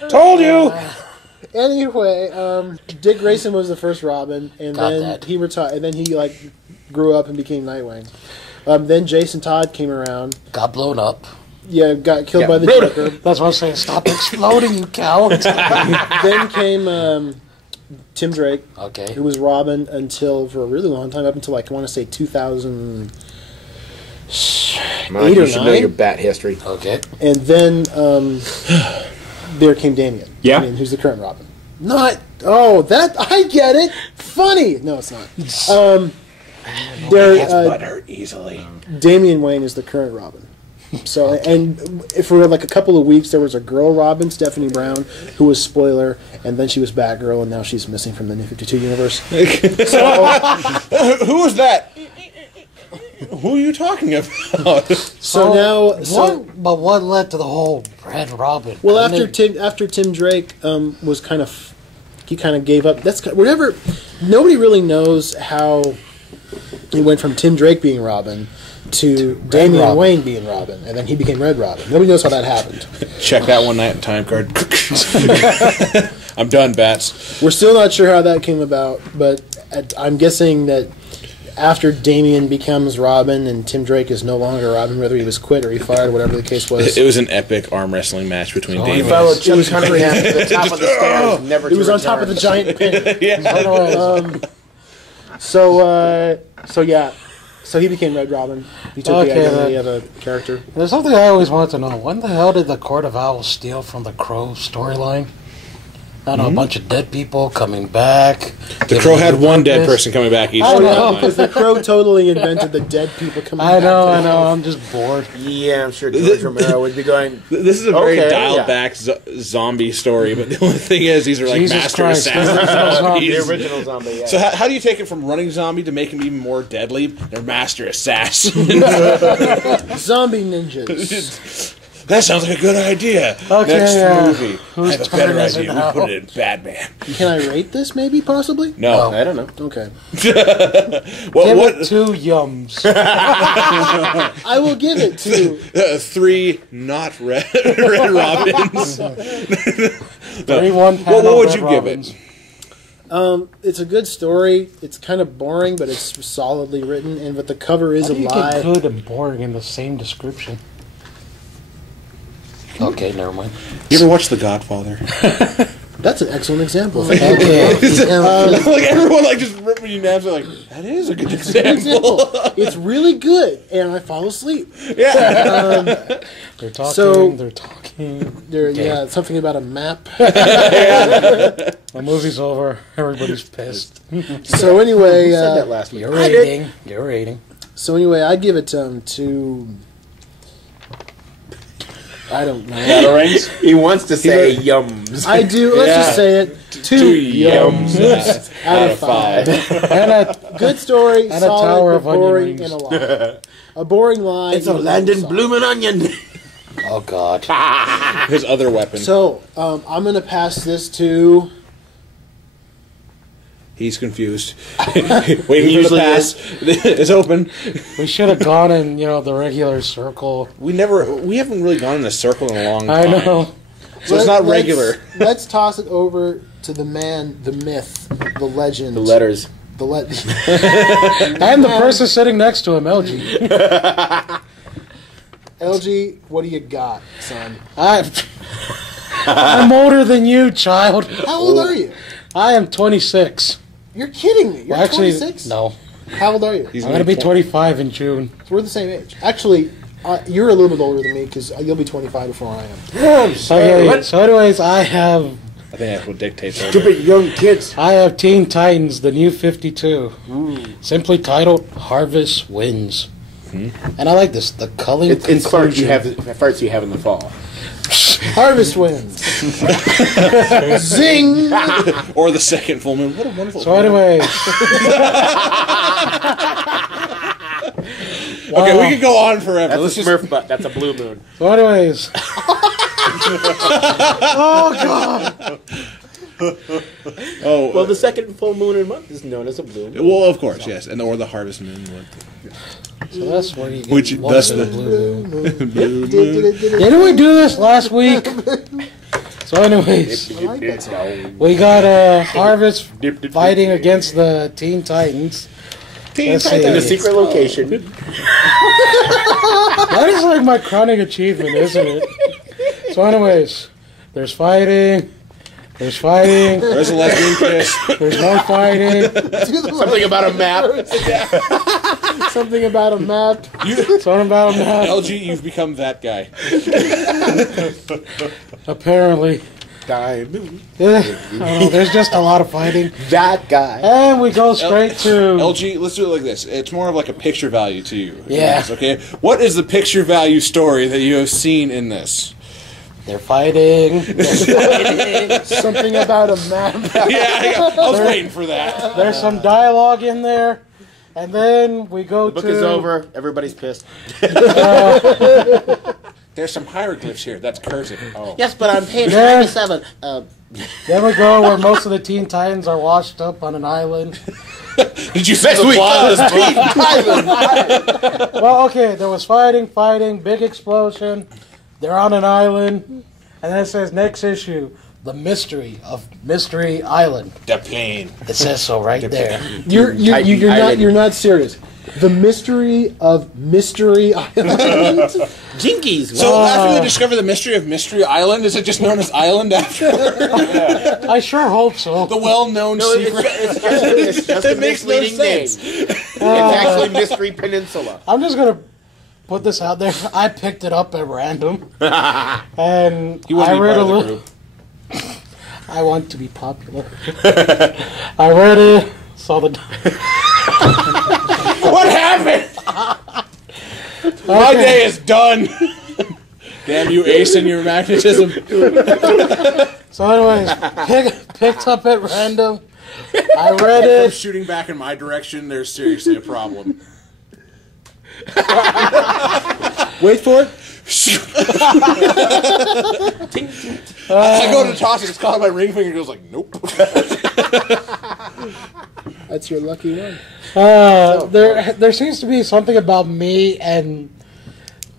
Told you. Anyway, Dick Grayson was the first Robin, and Got then that. he retired, and then he grew up and became Nightwing. Then Jason Todd came around. Got blown up. Yeah, got killed by the Joker. That's what I'm saying. Stop exploding, you cowards. Then came Tim Drake, Okay. who was Robin until for a really long time, up until I want to say 2000. Mike, 8 or you should know 9? your bat history. Okay. And then there came Damian. Yeah. Damian, who's the current Robin. Not that I get it. Funny. No, it's not. Butt hurt easily. Damian Wayne is the current Robin. So and for a couple of weeks there was a girl Robin, Stephanie Brown, who was spoiler, and then she was Batgirl, and now she's missing from the New 52 universe. Who was that? Who are you talking about? What led to the whole Red Robin? Well, And after Tim Drake was he kind of gave up. That's whatever. Nobody really knows how it went from Tim Drake being Robin to Damian Robin. Wayne being Robin, and then he became Red Robin. Nobody knows how that happened. Check that one night in time card. I'm done, Bats. We're still not sure how that came about, but I'm guessing that after Damian becomes Robin and Tim Drake is no longer Robin, whether he was quit or he fired, whatever the case was. It was an epic arm wrestling match between He Damien. followed Chuck Cunningham to the top of the stairs, never It was to on top of the return. giant pin. Anyways, So he became Red Robin. He took the Okay, identity of a character. there's something I always wanted to know. When the hell did the Court of Owls steal from the Crow storyline? I don't know, a bunch of dead people coming back. The Crow had one dead person coming back each Oh, time. no, because the Crow totally invented the dead people coming I back. know. I'm just bored. Yeah, I'm sure George Romero would be going. This is a very Okay, dialed yeah. back zombie story, but the only thing is these are like Jesus master Christ, assassins. The Zombies. original zombie. Yeah. So how do you take it from running zombie to make him even more deadly? They're master assassins. Zombie ninjas. That sounds like a good idea. Okay, Next yeah. movie. I Whose have a better turn is it idea. now? We put it in Batman. Can I rate this, maybe, possibly? No. I don't know. Okay. What? Give What? it 2 yums. I will give it to... 3 not red Robins. 3 one What would you give it? It's a good story. It's kind of boring, but it's solidly written. But the cover is How do you alive. get good and boring in the same description? Okay, never mind. You ever watch The Godfather? That's an excellent example. Okay. Like everyone like just ripping you naps. Like that is a good example. It's really good, and I fall asleep. Yeah. They're talking. So- They're talking. Yeah, something about a map. The movie's over. Everybody's pissed. So anyway, said that last week. You're rating. You're rating. I'd give it to. I don't know. Batarangs? He wants to say yums. I do. Let's just say it. Two Yums out of 5. And a Good story, And a solid, tower but of onion boring, rings. and a line. A boring line. It's a and Landon solid. bloomin' onion. oh god. His other weapon. So I'm gonna pass this to. He's confused. Waiting for the usually pass. It's open. We should have gone in, the regular circle. We haven't really gone in a circle in a long I time. know. So it's not regular. Let's toss it over to the man, the myth, the legend, The letters. the legend. And the person sitting next to him, LG. LG, what do you got, son? I'm older than you, child. How old are you? I am 26. You're kidding me. You're Well, actually, 26? no. How old are you? He's I'm going to be 25 in June. So we're the same age. Actually, you're a little bit older than me because you'll be 25 before I am. Okay, so anyways, I have I think that's what dictates. Stupid young kids. I have Teen Titans, the new 52. Simply titled Harvest Wins. And I like this, the culling It's farts you conclusion. have in the fall. Harvest wins. Zing! Or the second full moon. What a wonderful. So anyways, Okay, we could go on forever. That's Let's a just. Smurf butt. That's a blue moon. so anyways. Oh, Well, the second full moon in a month is known as a blue moon. well, of course, yes, and or the harvest moon. So that's where you get Which- once that's in a the- blue moon. Blue moon. Didn't we do this last week? So anyways, we got Harvest fighting against the Teen Titans. Let's see. In a secret location. That is like my crowning achievement, isn't it? So anyways, there's fighting. There's fighting. There's a lesbian kiss. There's more fighting. Something about a map. Something about a map. Something about them now. LG, you've become that guy. Apparently. Diamond. I don't know, there's just a lot of fighting. That guy. And we go straight to... LG, let's do it like this. It's more of like a picture value to you. Yeah. Okay. What is the picture value story that you have seen in this? They're fighting. Something about a map. Yeah, I was waiting for that. There's some dialogue in there. And then we go The book to... is over. Everybody's pissed. There's some hieroglyphs here. That's cursive. Oh. Yes, but on page Yeah. 97, Then we go where most of the Teen Titans are washed up on an island. Did you see the plot of this book? Well, okay, there was fighting, big explosion. They're on an island. And then it says next issue, The Mystery of Mystery Island. The plane. It says so right there. You're not serious. The mystery of Mystery Island. Jinkies. So after they discover the mystery of Mystery Island, is it just known as Island after? I sure hope so. The well-known secret. It's just That a makes no misleading name. sense. It's actually Mystery Peninsula. I'm just going to put this out there. I picked it up at random. And He wasn't I read part a of the little. group. I want to be popular. I read it, saw the. What happened? My day is done. Damn you, Ace, and your magnetism. So, anyways, picked up at random. I read From it. shooting back in my direction, there's seriously a problem. Wait for it. I go to toss it, it's caught on my ring finger, it goes like, nope. That's your lucky one. There seems to be something about me and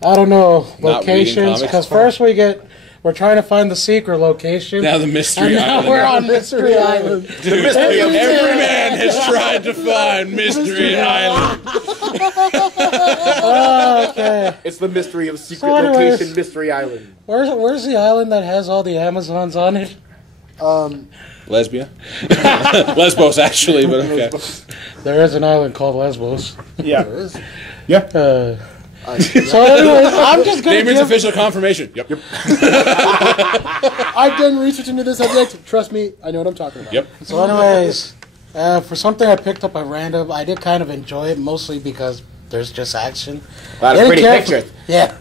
I don't know Not reading locations comics? because first we get we're trying to find the secret location. Now the mystery and now island. we're on Mystery Island. Dude, every man has tried to find Mystery Island. Okay. It's the mystery of secret So anyways- location, Mystery Island. Where's the island that has all the Amazons on it? Lesbia? Lesbos, actually, but okay. There is an island called Lesbos. Yeah. There is. So anyways, I'm just gonna Damien's give... official confirmation. Yep. I've done research into this subject. Trust me, I know what I'm talking about. Yep. So anyways, for something I picked up at random, I did kind of enjoy it, mostly because there's just action. A lot of Didn't pretty care pictures. Yeah.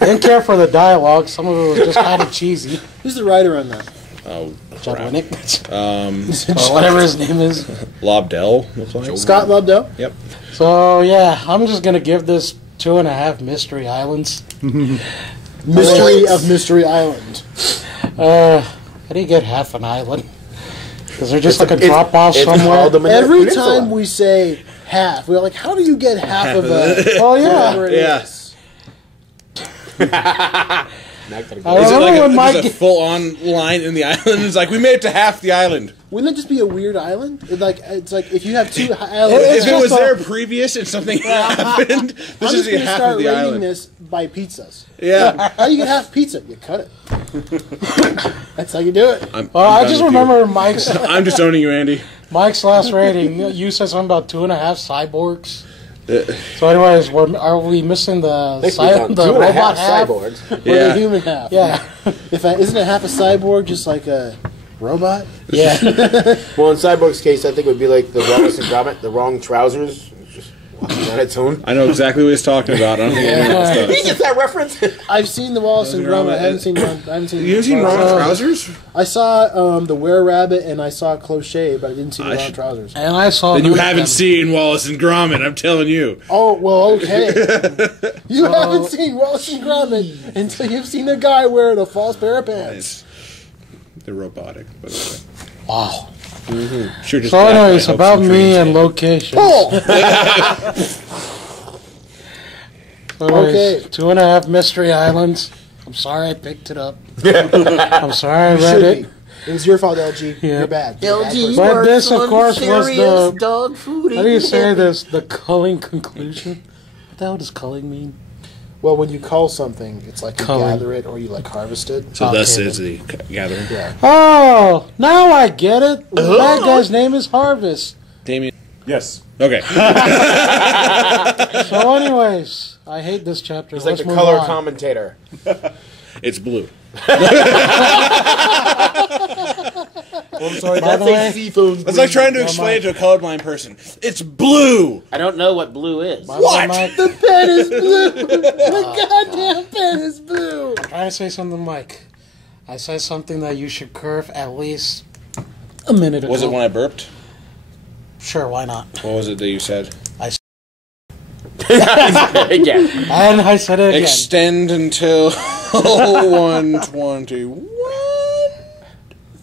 Didn't care for the dialogue. Some of it was just kind of cheesy. Who's the writer on that? Oh, John crap. Winnick. Um, Or whatever his name is. Lobdell, looks like. Scott Lobdell? Yep. So yeah, I'm just gonna give this 2.5 Mystery Islands. Mystery of Mystery Island. How do you get half an island? Is there just It's like a it's- drop off it's somewhere? called the Every Peninsula. time we say half, we're like, how do you get half of a... Oh yeah. whatever it Yeah. is? I Is it remember like when Mike. just a full-on line in the island? It's like, we made it to half the island. Wouldn't that just be a weird island? It's like if you have two islands... It's If it was just a- there previous and something happened, this I'm is just the going to half start of the rating island. this by pizzas. Yeah. How do you get half pizza? You cut it. That's how you do it. Well, I just remember Mike's I'm just owning you, Andy. Mike's last rating. You said something about 2.5 cyborgs. So, anyways, are we missing the Next week on the 2.5 robot half? cyborgs. Or Yeah. the human half. Yeah, Isn't it half a cyborg just like a robot? yeah. Well, in Cyborg's case, I think it would be like the Wallace and Gromit, the wrong trousers. It's just walking on its own. I know exactly what he's talking about. I don't think anyone else Did you does. get that reference? I've seen the Wallace and Gromit. I haven't seen. You haven't seen Ron Trousers? I saw the Were Rabbit and I saw Cloche, but I didn't see the I Ron should- Trousers. And I saw. Then you the- haven't seen Wallace and Gromit, I'm telling you. Oh well, okay. You haven't seen Wallace and Gromit until you've seen a guy wearing a false pair of pants. They're robotic, by the way. Wow. Sure, just So, back my anyways, hopes about and me dreams. and location. Okay. 2.5 Mystery Islands. I'm sorry I picked it up. I'm sorry I read Should it. be. It was your fault, LG. Yeah. You're bad. You're a bad LG, person. But you are this, of some course, was serious the- dog food. How do you eating say hippie. this? The culling conclusion? What the hell does culling mean? Well, when you cull something, it's like you Culling. gather it or you like harvest it. So thus Okay, is the gathering. Yeah. Oh, now I get it. That guy's name is Harvest. Damien. Yes. Okay. So, anyways, I hate this chapter. It's like Let's the move color on. commentator. It's blue. I'm sorry, By the way- seafood. It's like trying to explain it to a colorblind person. It's blue! I don't know what blue is. By the way, What? Mike, The pen is blue. The goddamn pen is blue. trying to say something, Mike. I said something that you should curve at least a minute ago. Was it when I burped? Sure, why not? What was it that you said? Again. And I said it again. Extend until 121.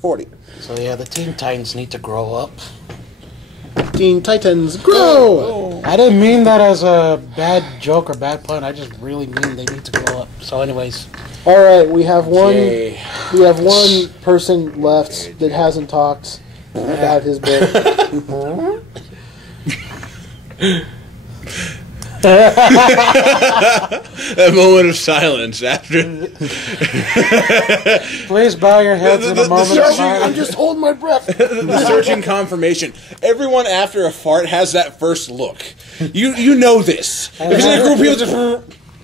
40. So yeah, the Teen Titans need to grow up. Teen Titans, grow! I didn't mean that as a bad joke or bad pun. I just really mean they need to grow up. So, anyways, All right, we have one. Yay. We have one person left that hasn't talked about his bit. That moment of silence after. please bow your heads in a moment of I'm silence. just holding my breath. The searching confirmation. Everyone after a fart has that first look. You know this. If it's in a group of people, just,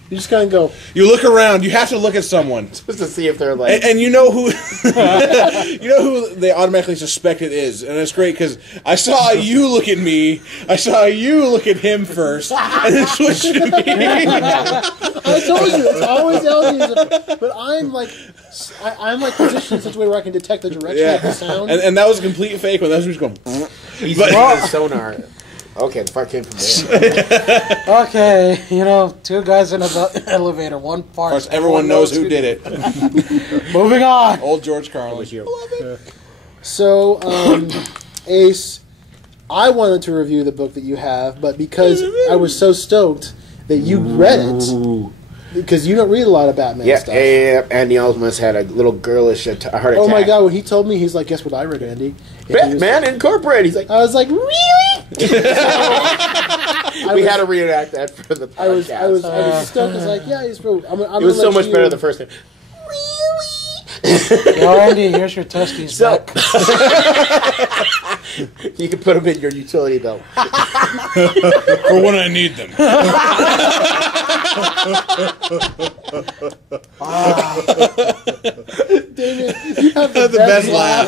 You just kind of go. you look around. You have to look at someone, Just to see if they're like. and you know who you know who they automatically suspect it is, and it's great because I saw you look at me, I saw you look at him first, and then switch to me. I told you, it's always LG. But I'm like, I'm like positioned in such a way where I can detect the direction of the sound. And that was a complete fake one. That was just going. He's But- using his sonar. Okay, the fart came from there. Okay, two guys in an elevator, one Of fart. course, everyone knows who did it. Moving on. Old George Carlin. So, Ace, I wanted to review the book that you have, but because I was so stoked that you read it, because you don't read a lot of Batman Yeah, stuff. yeah. Andy almost had a little girlish heart attack. Oh my god! When he told me, he's like, "Guess what I read, Andy?" And he was- Batman Incorporated. He's like, I was like, "Really?" we had to reenact that for the podcast. I was stoked. I was like, "Yeah, he's bro." It was so much better the first time. Well, Andy, here's your testes So back. you can put them in your utility belt. For when I need them. Damien, you have the best laugh.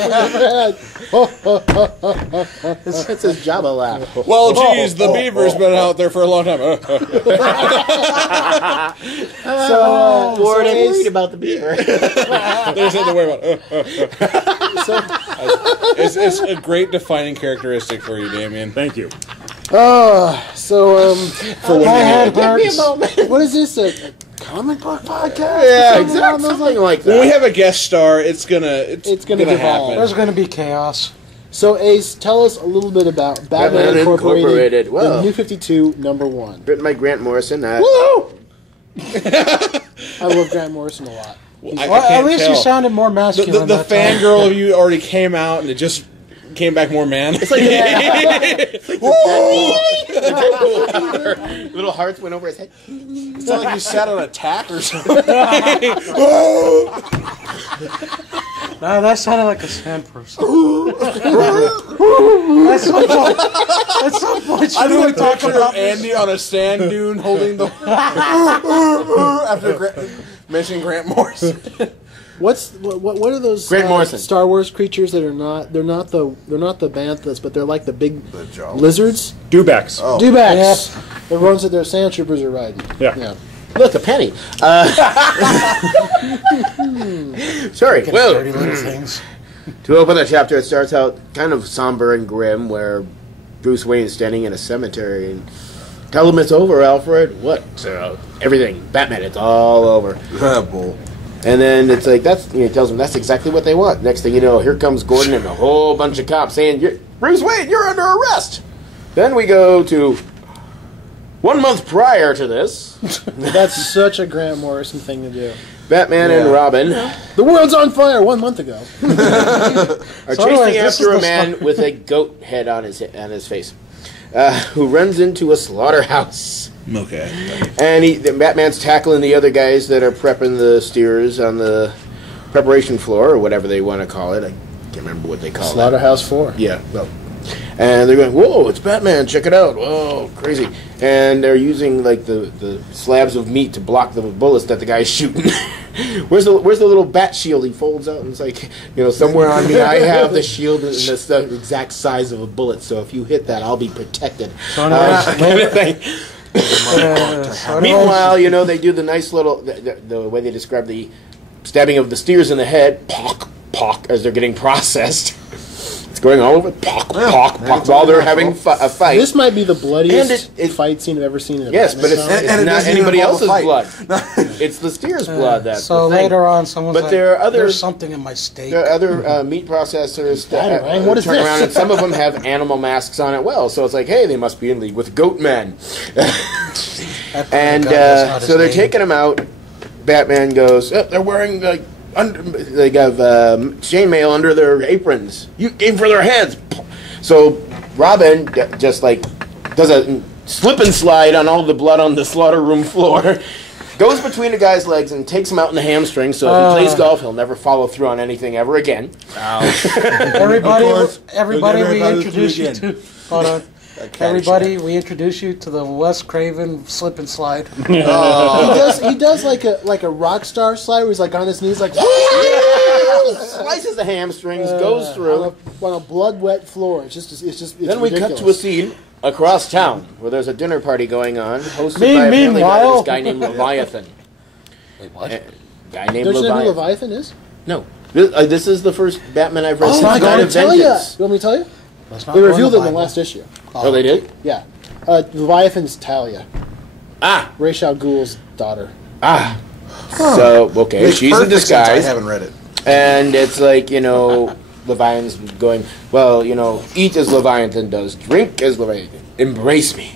That's his Java laugh. Well, geez, the beaver's been out there for a long time. Bored and Ace- worried about the beaver. There's nothing to worry about. It's a great defining characteristic for you, Damien. Thank you. So, For when My you head need it. hurts. what is this? A comic book podcast? Yeah, Something exactly. along those Something lines? like When we that. have a guest star, it's gonna devolve. happen. There's going to be chaos. So, Ace, tell us a little bit about Batman Batman Incorporated, Incorporated. the Well. New 52, #1. Written by Grant Morrison. Woo! I love Grant Morrison a lot. I Well, at can't least tell. you sounded more masculine. The that time. fangirl of you already came out, and it just came back more man. It's like Little hearts went over his head. it's not like you sat on a tack or something. No, that sounded like a sand person. That's so much. That's so much. I do a picture of Andy on a sand dune holding the after mentioning Grant Morrison. What are those Grant Morrison. Star Wars creatures that are not the banthas, but they're like the big lizards? Dewbacks. Dewbacks. The ones that their sand troopers are riding. Yeah. Look, a penny. Sorry. Dirty Well, little things. to open the chapter, it starts out kind of somber and grim, where Bruce Wayne is standing in a cemetery and tell him it's over, Alfred. What? Everything. Batman. It's all over. And then it's like he tells him that's exactly what they want. Next thing you know, here comes Gordon and a whole bunch of cops saying, "Bruce Wayne, you're under arrest." Then we go to 1 month prior to this. That's such a Grant Morrison thing to do. Batman and Robin The world's on fire 1 month ago. are So chasing anyways, this after is a the man with a goat head on his face, who runs into a slaughterhouse. Okay. And Batman's tackling the other guys that are prepping the steers on the preparation floor, or whatever they want to call it. I can't remember what they call it. Slaughterhouse 4. Yeah, well. And they're going, "Whoa, it's Batman, check it out. Whoa, crazy." And they're using like the slabs of meat to block the bullets that the guy's shooting. Where's the little bat shield he folds out? And it's like, somewhere on me I have the shield and it's the exact size of a bullet, so if you hit that, I'll be protected. So anyways, Meanwhile, they do the nice little, the way they describe the stabbing of the steers in the head, pock, pock, as they're getting processed. It's going all over, pock, pock, pock, while they're having a fight. This might be the bloodiest And it- fight scene I've ever seen in a Yes, Batman but it's, comic. it's And it not doesn't anybody involve else's a blood. It's the steer's blood. That's so the thing. later on, someone's But like, there are other- "There's something in my steak." There are other meat processors that Ryan, what is turn this? around, and some of them have animal masks on it. Well, so it's like, hey, they must be in league with goat men. And that's not his so they're name. taking him out. Batman goes, they're wearing they have chainmail under their aprons. You aim for their heads. So Robin just does a slip and slide on all the blood on the slaughter room floor. Goes between the guy's legs and takes him out in the hamstring. So if he plays golf, he'll never follow through on anything ever again. Everybody, course. everybody, We'll we never introduce you again. to. Hold on. Everybody, we introduce you to the Wes Craven slip and slide. He does like a rock star slide where he's like on his knees like Slices the hamstrings, goes through. on a blood wet floor. It's Then we cut to a scene across town where there's a dinner party going on, hosted by apparently Meanwhile- this guy named Leviathan. Wait, what? Guy named Don't you know who Leviathan. Leviathan is? No, this is the first Batman I've read Oh since my Dawn god, of tell you. Vengeance. You want me to tell you? Let's not They go revealed it in the Bible. last issue. Oh, they did? Yeah. Leviathan's Talia, Ah, Ra's al Ghul's daughter. ah. So okay, Makes she's in perfect sense. I disguise, haven't read it. and it's like Leviathan's going. Well, eat as Leviathan does, drink as Leviathan, embrace me,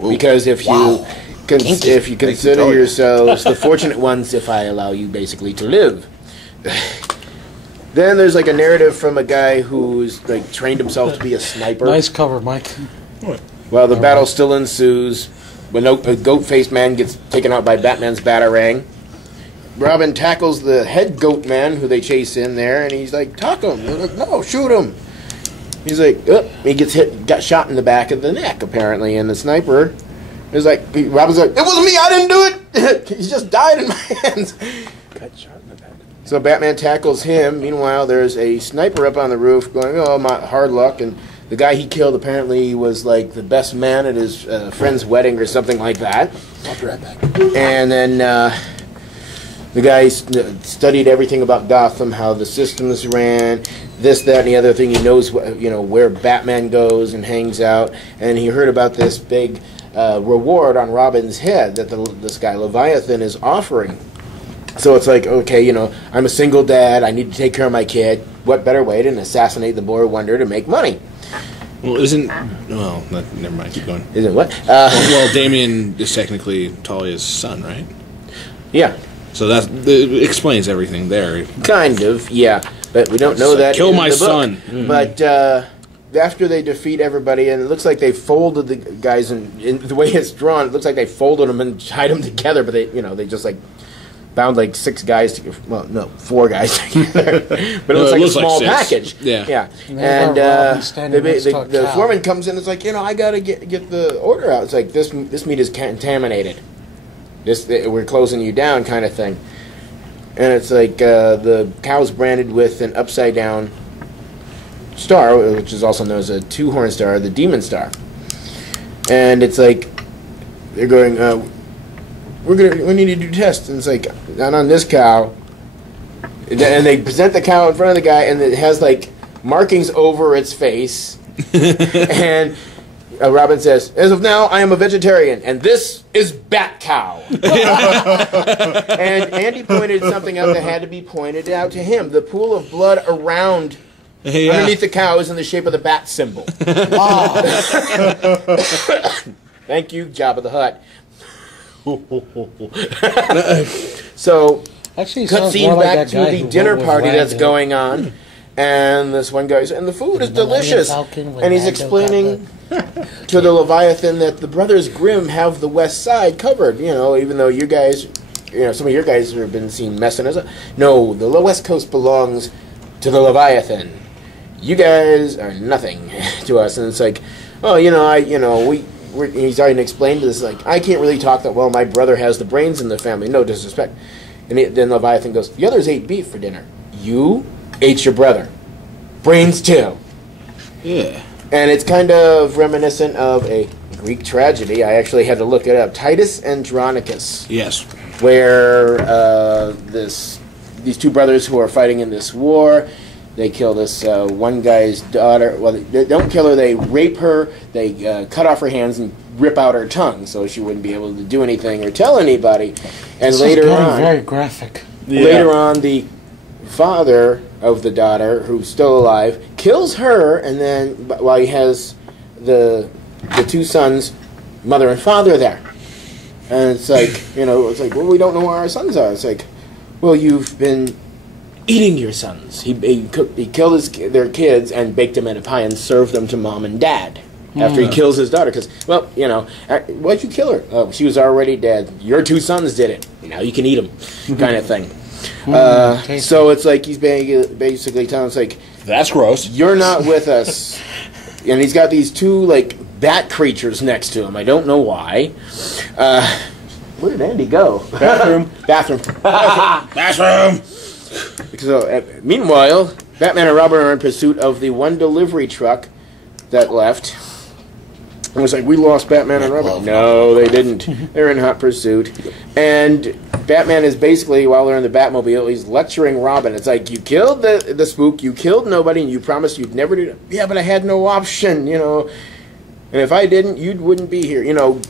because if you if you consider yourselves the fortunate ones, if I allow you basically to live. Then there's like a narrative from a guy who's like trained himself to be a sniper. Nice cover, Mike. While the battle still ensues, when a goat-faced man gets taken out by Batman's Batarang, Robin tackles the head goat man who they chase in there, and he's like, "Talk him!" They're like, "No, shoot him!" He's like, he got shot in the back of the neck apparently, and the sniper is like, Robin's like, "It wasn't me, I didn't do it. He just died in my hands." Got shot in the back. So Batman tackles him. Meanwhile, there's a sniper up on the roof going, "Oh, my hard luck," and the guy he killed apparently was like the best man at his friend's wedding or something like that. I'll be right back. And then the guy studied everything about Gotham, how the systems ran, this, that, and the other thing. He knows where Batman goes and hangs out. And he heard about this big reward on Robin's head that this guy Leviathan is offering. So it's like, okay, I'm a single dad. I need to take care of my kid. What better way than assassinate the Boy Wonder to make money? Well, never mind. Keep going. Isn't what? Well, Damian is technically Talia's son, right? Yeah. So that explains everything there. Kind of, yeah. But we don't know like, that. kill in my the book. son. Mm-hmm. But after they defeat everybody, and it looks like they folded the guys, in the way it's drawn, it looks like they folded them and tied them together. But they just like bound like 6 guys together. Well, no, 4 guys together. But it looks like a small package. Yeah. And the foreman comes in and is like, I gotta get the order out. It's like this meat is contaminated. We're closing you down, kind of thing. And it's like the cow's branded with an upside down star, which is also known as a 2-horn star, the demon star. And it's like they're going, we need to do tests. And it's like, not on this cow. And they present the cow in front of the guy, and it has like markings over its face. And Robin says, "As of now, I am a vegetarian, and this is Bat Cow." And Andy pointed something out that had to be pointed out to him. The pool of blood around, underneath the cow, is in the shape of the bat symbol. Thank you, Jabba the Hutt. So, actually, cut scene back to the dinner party that's going on. And this one guy says, "And the food is delicious." And he's explaining to the Leviathan that the Brothers Grimm have the West Side covered. Even though you guys, some of your guys have been seen messing us up. No, the West Coast belongs to the Leviathan. You guys are nothing to us. And it's like, he's already explained this. Like, I can't really talk that well. My brother has the brains in the family. No disrespect. And then Leviathan goes, "The others ate beef for dinner. You ate your brother. Brains too." Yeah. And it's kind of reminiscent of a Greek tragedy. I actually had to look it up. Titus Andronicus. Yes. Where these 2 brothers who are fighting in this war, they kill this one guy's daughter. Well, they don't kill her. They rape her. They cut off her hands and rip out her tongue so she wouldn't be able to do anything or tell anybody. And later on, very graphic. Later on, the father of the daughter, who's still alive, kills her, and then while he has the 2 sons, mother and father, there. And it's like, well, we don't know where our sons are. It's like, well, you've been eating your sons. He killed their kids and baked them in a pie and served them to mom and dad after he kills his daughter. Because, why'd you kill her? Oh, she was already dead. Your 2 sons did it. Now you can eat them, kind of thing. So it's like he's basically telling us, like, that's gross. You're not with us. And he's got these 2 like bat creatures next to him. I don't know why. Where did Andy go? Bathroom. Bathroom. So, meanwhile, Batman and Robin are in pursuit of the one delivery truck that left. And it's like, we lost Batman and Robin. No, they didn't. They're in hot pursuit. And Batman is basically, while they're in the Batmobile, he's lecturing Robin. It's like, you killed the spook, you killed nobody, and you promised you'd never do it. Yeah, but I had no option, And if I didn't, you wouldn't be here.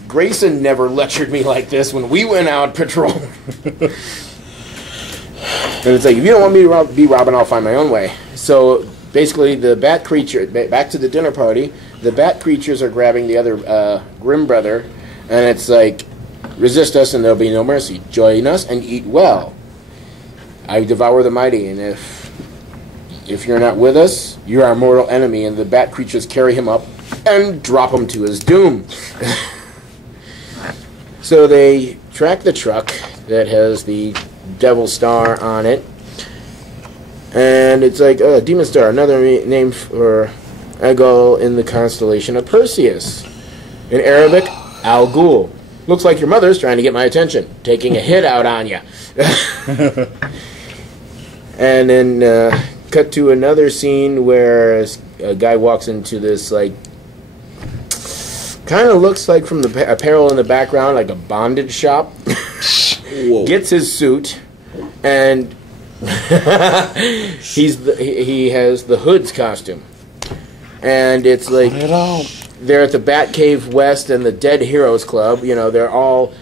Grayson never lectured me like this when we went out patrolling. And it's like, if you don't want me to be Robin, I'll find my own way. So basically, the bat creature, back to the dinner party, the bat creatures are grabbing the other Grimm brother, and it's like, Resist us, and there'll be no mercy. Join us and eat well. I devour the mighty, and if you're not with us, you're our mortal enemy, and the bat creatures carry him up and drop him to his doom. So they track the truck that has the Devil Star on it, and it's like, Demon Star, another name for Egul in the constellation of Perseus. In Arabic, Al Ghul. Looks like your mother's trying to get my attention, taking a hit out on you. And then cut to another scene where a guy walks into this, like, kind of looks like from the apparel in the background, like a bondage shop. Gets his suit, and he has the Hood's costume. And it's like they're at the Batcave West and the Dead Heroes Club. You know, they're all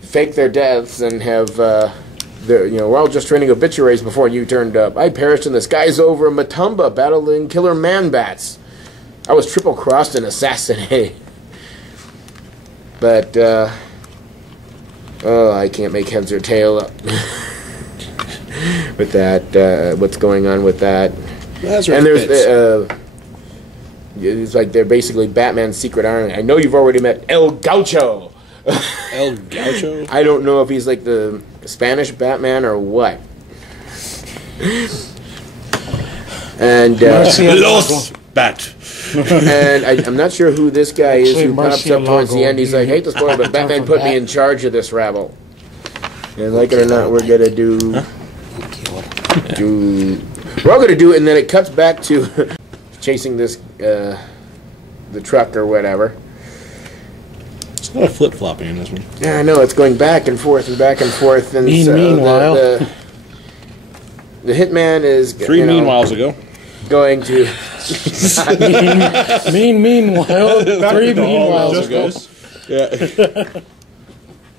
fake their deaths and have, we're all just training obituaries before you turned up. I perished in the skies over Matumba battling killer man-bats. I was triple-crossed and assassinated. But, I can't make heads or tail up with that, what's going on with that. And there's, it's like they're basically Batman's secret army. I know you've already met El Gaucho. El Gaucho? I don't know if he's like the Spanish Batman or what. And Los Bat. And I'm not sure who this guy is who pops up towards the end. He's like, hate to spoil, but Batman put me in charge of this rabble. And like it or not, we're gonna we're all gonna do it, and then it cuts back to chasing this the truck or whatever. It's a lot of flip-flopping in this one. Yeah, I know, it's going back and forth and back and forth. And meanwhile, the hitman is Three meanwhiles ago. Going to meanwhile, 3 meanwhiles ago. Yeah.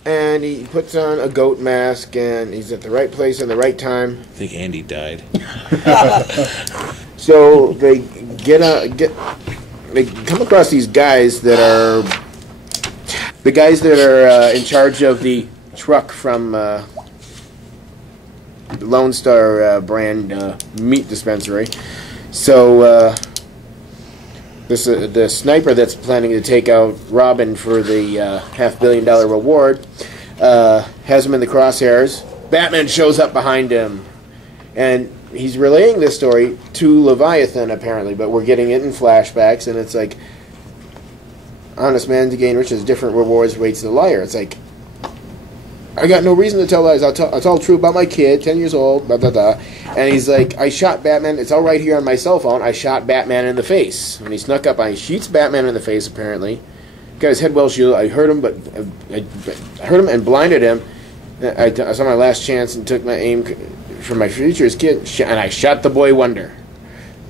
And he puts on a goat mask, and he's at the right place at the right time. I think Andy died. So they they come across these guys that are in charge of the truck from the Lone Star brand meat dispensary. So the sniper that's planning to take out Robin for the $500 million reward has him in the crosshairs. Batman shows up behind him, and he's relaying this story to Leviathan, apparently, but we're getting it in flashbacks, and it's like, honest man to gain riches, different rewards waits the liar. It's like, I got no reason to tell lies. I'll tell the truth about my kid, 10 years old, blah, blah, blah. And he's like, I shot Batman. It's all right here on my cell phone. I shot Batman in the face. And he snuck up and he shoots Batman in the face, apparently. Got his head well shielded. I heard him, but I heard him and blinded him. I saw my last chance and took my aim from my future's kid, and I shot the boy Wonder.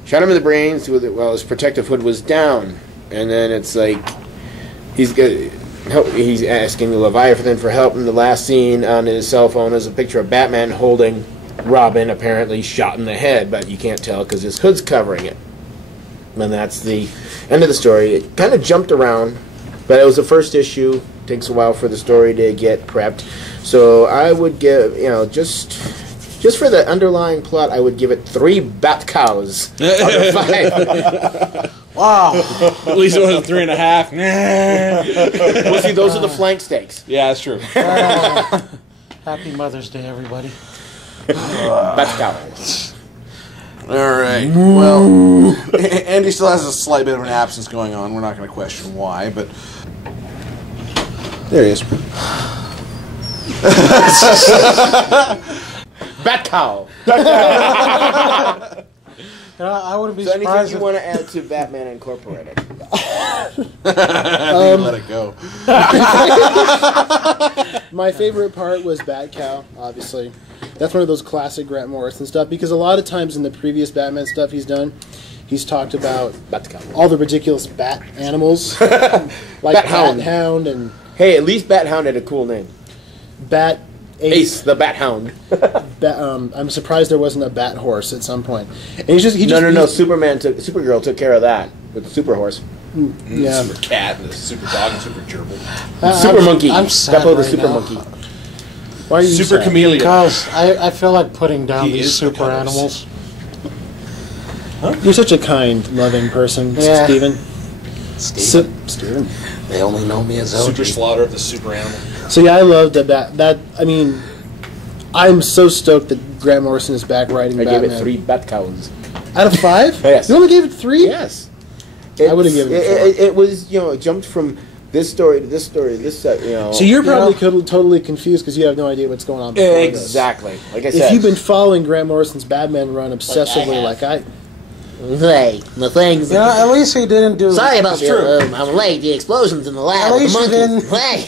Shot him in the brains while his protective hood was down. And then it's like, he's asking Leviathan for help, and the last scene on his cell phone is a picture of Batman holding Robin, apparently shot in the head, but you can't tell because his hood's covering it. And that's the end of the story. It kind of jumped around, but it was the first issue. Takes a while for the story to get prepped. So I would give, just for the underlying plot, I would give it 3 bat cows out of 5. Wow. At least it wasn't 3.5. Well, see, those are the flank steaks. Yeah, that's true. Happy Mother's Day, everybody. Bat cows. All right. Well, Andy still has a slight bit of an absence going on. We're not going to question why, but There he is. Bat cow. I wouldn't be So anything surprised you if want to add to Batman Incorporated? let it go. My favorite part was Bat Cow, obviously. That's one of those classic Grant Morrison stuff, because a lot of times in the previous Batman stuff he's done, he's talked about all the ridiculous bat animals, like Bat Hound and... Hey, at least Bat Hound had a cool name. Bat Ace the Bat Hound. I'm surprised there wasn't a Bat Horse at some point. And he just No. Supergirl took care of that with the Super Horse. Yeah. Super cat and the super dog and super gerbil. Super monkey. I'm sad Beppo the right super now. monkey. Why are you Super sad? chameleon. Because I feel like putting down He these is the super colors. animals. You're such a kind, loving person, Yeah. Steven. Steven. They only know me as Super OG. slaughter of the super animal. So yeah, I love that. I mean, I'm so stoked that Grant Morrison is back writing I Batman. gave it 3 bat cows. Out of 5? Yes. You only gave it 3? Yes. I would've given it 4. It was, it jumped from this story to this story to this, So you're probably totally confused because you have no idea what's going on before this. Exactly. Like I said. If you've been following Grant Morrison's Batman run obsessively like I... Hey, the things. You know, at least he didn't do. Sorry about It's true. I'm late. The explosions in the lab At with least the you monkeys. Hey.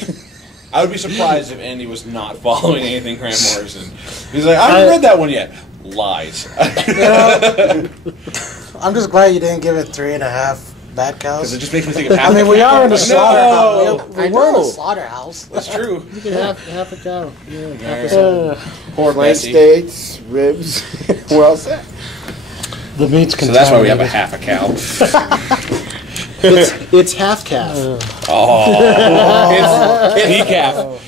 I would be surprised if Andy was not following anything Grant Morrison. He's like, I haven't read that one yet. Lies. You know, I'm just glad you didn't give it 3.5 bat Because cows. it just makes me think of half I mean, we are in a No! slaughterhouse. We I were in a know. slaughterhouse. That's true. You can have half a cow. Yeah, half a Alright. cow. Poor flank Bessie. steaks, ribs. We're all set. The meat's So that's why we have a contaminated. half a cow. It's half calf. Oh. It's decaf.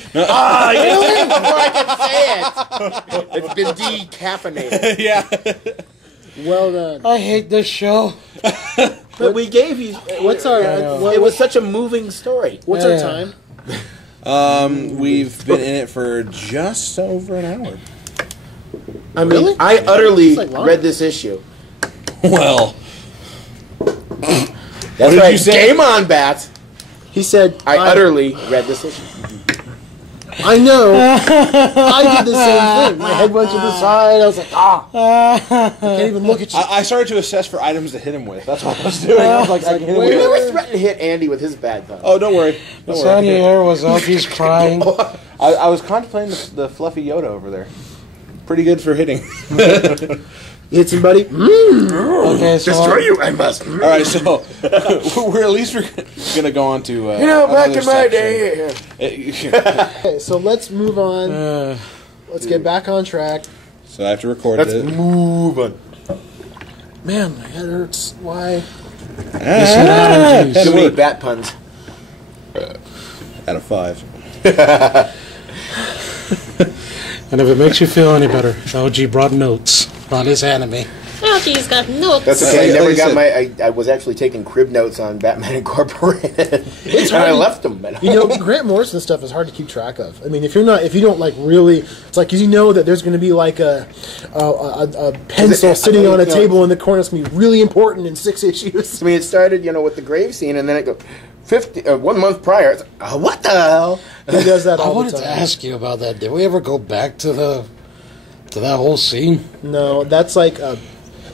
It's been decaffeinated. Yeah. Well done. I hate this show. But we gave you. What's our It was such a moving story. what's our time? We've been in it for just over an hour. I mean, Really? I utterly It's like long. read this issue. Well, That's did right. you say? Game on, Bats. He said, I utterly read this issue. I know. I did the same thing. My head went to the side. I was like, I can't even look at you. I started to assess for items to hit him with. That's what I was doing. I was like, I can hit him We with. never threatened to hit Andy with his bad thumb. Oh, don't worry. Don't Sunny worry. air was LG's crying. I was contemplating the fluffy Yoda over there. Pretty good for hitting. You hit somebody? Okay, so you, I must. All right, so we're at least gonna go on to Back another in my section. day. Okay, so let's move on. Let's get back on track. So I have to record Let's it. move on. Man, my head hurts. Why? Too many bat puns. Out of 5. and if it makes you feel any better, LG brought notes on his anime. Oh, she's got notes. That's okay. I Like never I got said. I was actually taking crib notes on Batman Incorporated, and I left them. At You home. know, Grant Morrison stuff is hard to keep track of. I mean, if you don't like really, it's like 'cause you know that there's going to be like a pencil sitting on a table in the corner. It's going to be really important in 6 issues. I mean, it started, with the grave scene, and then it go 1 month prior. It's like, what the hell? He does that I all the wanted to time. ask you about that. Did we ever go back to that whole scene? No, that's like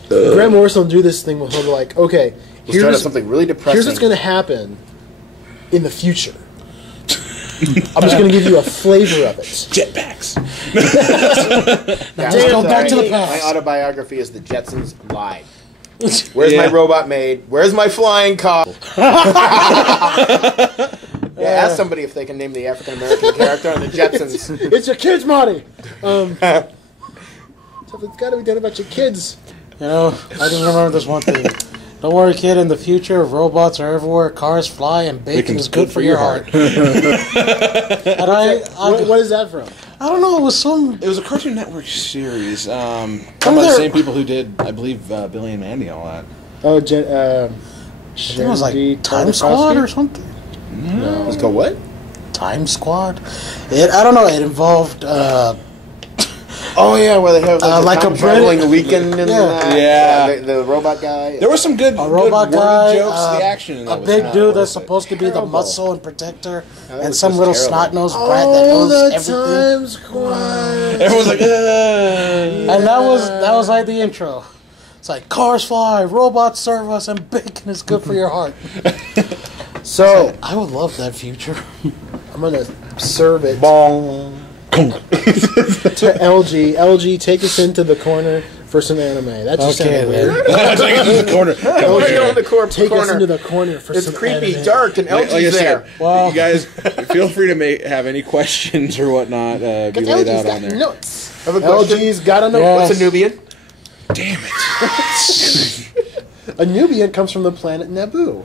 Grant Morrison will do this thing where he'll be like, okay, He's trying to here's something really depressing. here's what's going to happen in the future. I'm just going to give you a flavor of it. Jetpacks. Yeah, Just go back to the my past. autobiography is The Jetsons Lied. Where's my robot maid? Where's my flying car? Ask somebody if they can name the African American character on The Jetsons. It's your kids, Marty. Something's got to be done about your kids. You know, I just remember this one thing. Don't worry, kid. In the future, robots are everywhere, cars fly, and bacon is good for your heart. And What is that from? I don't know. It was some. It was a Cartoon Network series. Done by From the there- same people who did, I believe, Billy and Mandy and all that. Oh, I think it was like Time Squad or something. Let's go what? Time Squad. I don't know. It involved. Oh yeah, where they have like time a traveling Brit- weekend and Yeah. the robot guy. There was some good, robot good worded guy, jokes. The action in that a was big not dude worth that's it. supposed to be the Terrible. muscle and protector, That and was some just little terrible. snot-nosed brat that knows everything. Times Squad. Everyone's like, And that was like the intro. It's like cars fly, robots serve us, and bacon is good for your heart. So I would love that future. I'm gonna serve it Bong. to LG. LG, take us into the corner for some anime. That just Okay, sounded weird. Take it to the corner. Where are you on the Take us into corner? the corner for It's some creepy, anime. dark, and Like I LG's said, there. Wow. you guys feel free to have any questions or whatnot be Because laid LG's out got on there. notes. Have a question? LG's got a note. Yeah. What's a Nubian? Damn it. A Nubian comes from the planet Naboo.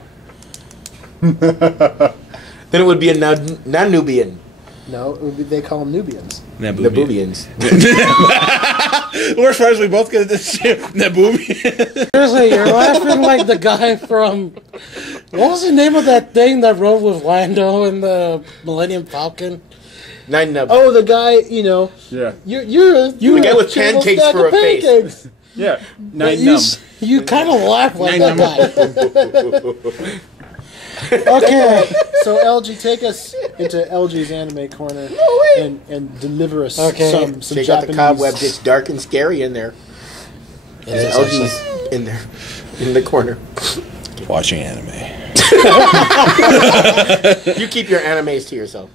Then it would be a non-Nubian. No, it would be, they call them Nubians. Nabubians. The worst part is we both get this Nabubian. Seriously, you're laughing like the guy from... What was the name of that thing that rode with Lando in the Millennium Falcon? Nine Nub. Oh, the guy, you know. Yeah. You're the guy with pancakes stack for of a face. pancakes. Yeah. But Nine you, Num. you kind of laugh like Nine that guy. Okay. So LG, take us into LG's anime corner and deliver us Okay. some Shake Japanese. out the cobwebs. It's dark and scary in there. It is LG's in there, in the corner. Watching anime. You keep your animes to yourself.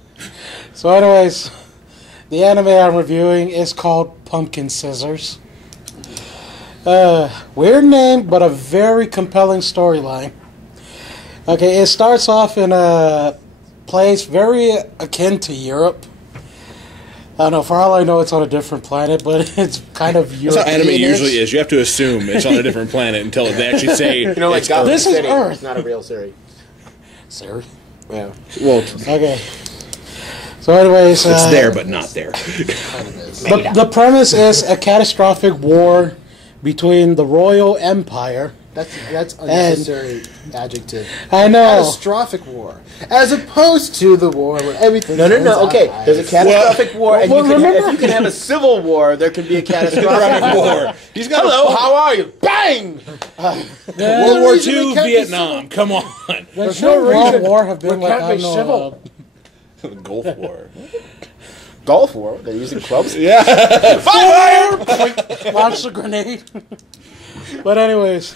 So anyways, the anime I'm reviewing is called Pumpkin Scissors. Weird name, but a very compelling storyline. Okay, it starts off in a place very akin to Europe. I don't know, for all I know it's on a different planet, but it's kind of That's European. how anime usually is. You have to assume it's on a different planet until they actually say, You know, like it's Gotham This is City. Earth. It's not a real city. Sir. Yeah. well, Okay. So anyways... it's there, but not there. The premise is a catastrophic war between the Royal Empire. That's unnecessary adjective. I know. Catastrophic war, as opposed to the war where everything. No. turns out Okay, nice. there's a catastrophic war, and well, you can, remember- if you can have a civil war, there can be a catastrophic war. He's got Hello, a how are you? Bang! World War reason we II, can't be Vietnam. Come on. When should World War have been we like, can't I be don't civil. The Gulf War. Golf war. They're using clubs. Yeah. launch the grenade. But anyways,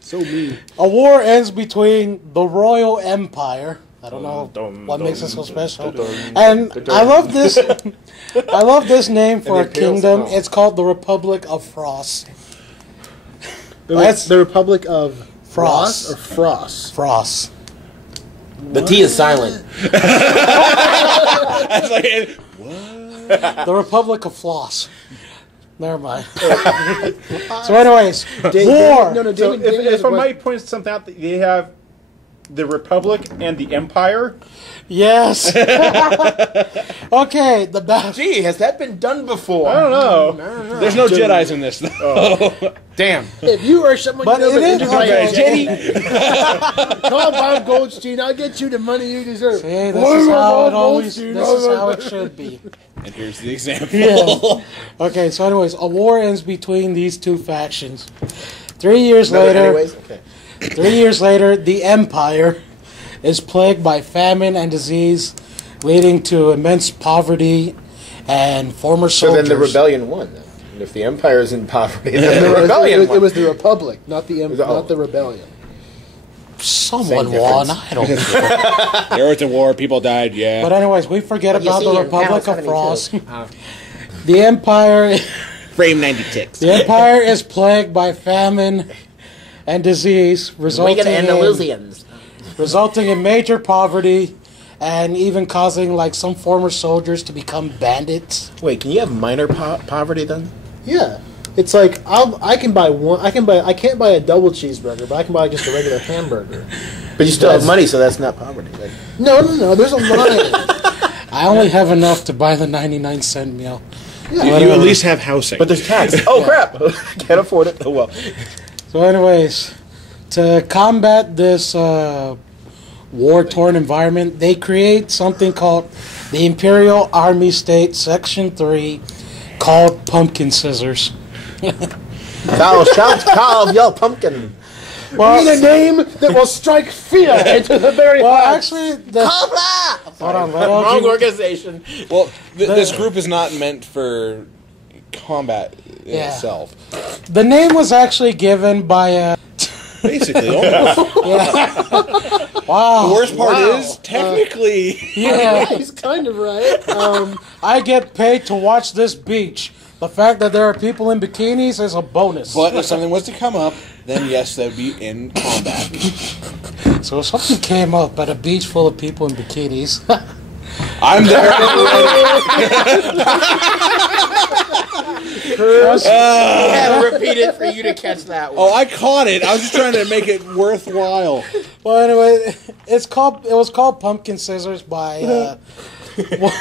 So mean. a war ends between the Royal Empire. I don't know what makes it so special. And I love this. I love this name for a And the Imperial kingdom. Throne. It's called the Republic of Frost. That's the Republic of Frost. Ross or Frost. Frost. The T is silent. That's like, The Republic of Floss. Never mind. So, anyways, war. No, So Damien, Damien has if a I question. might point something out, that they have the Republic and the Empire. Yes. Okay, the battle. Gee, has that been done before? I don't know. there's no Jedis in this, though. Damn. If you are someone But you know, it is okay. call Bob Goldstein. I'll get you the money you deserve. Hey, this is how it always. This is how it should be. And here's the example. Yeah. Okay, so anyways, a war ends between these two factions. 3 years later, Anyways, okay. 3 years later, the Empire is plagued by famine and disease, leading to immense poverty and former So soldiers. then the rebellion won. Then. And if the empire's in poverty, then the rebellion won. It was the Republic, not the Oh. not the rebellion. Someone Same won. difference. I don't care. There was a war, people died, yeah. But anyways, we forget But you about see, the in Republic Panel of Frost. 72. The Empire. Frame 96. The Empire is plagued by famine and disease, We resulting get in Andalusians. major poverty, and even causing like some former soldiers to become bandits. Wait, can you have minor poverty then? Yeah, it's like I can buy one. I can't buy a double cheeseburger, but I can buy just a regular hamburger. But you still have That's- money, so that's not poverty. Right? No. There's a line. I only have enough to buy the 99-cent meal. You at least have housing. But there's tax. Oh crap! Can't afford it. Oh well. So, anyways, to combat this war-torn environment, they create something called the Imperial Army State Section 3, called Pumpkin Scissors. Thou shalt carve your pumpkin. Well, Need a name that will strike fear into the very well, heart. actually, hold on, let Wrong LG, organization. well, this group is not meant for combat in Yeah. itself. the name was actually given by Basically, almost. wow. The worst part is, technically, Yeah, He's kind of right. I get paid to watch this beach. The fact that there are people in bikinis is a bonus. but if something was to come up, then yes, they'd be in combat. So if something came up at a beach full of people in bikinis, I'm there. I had to repeat it for you to catch that one. Oh, I caught it. I was just trying to make it worthwhile. Well, anyway, it was called Pumpkin Scissors by. It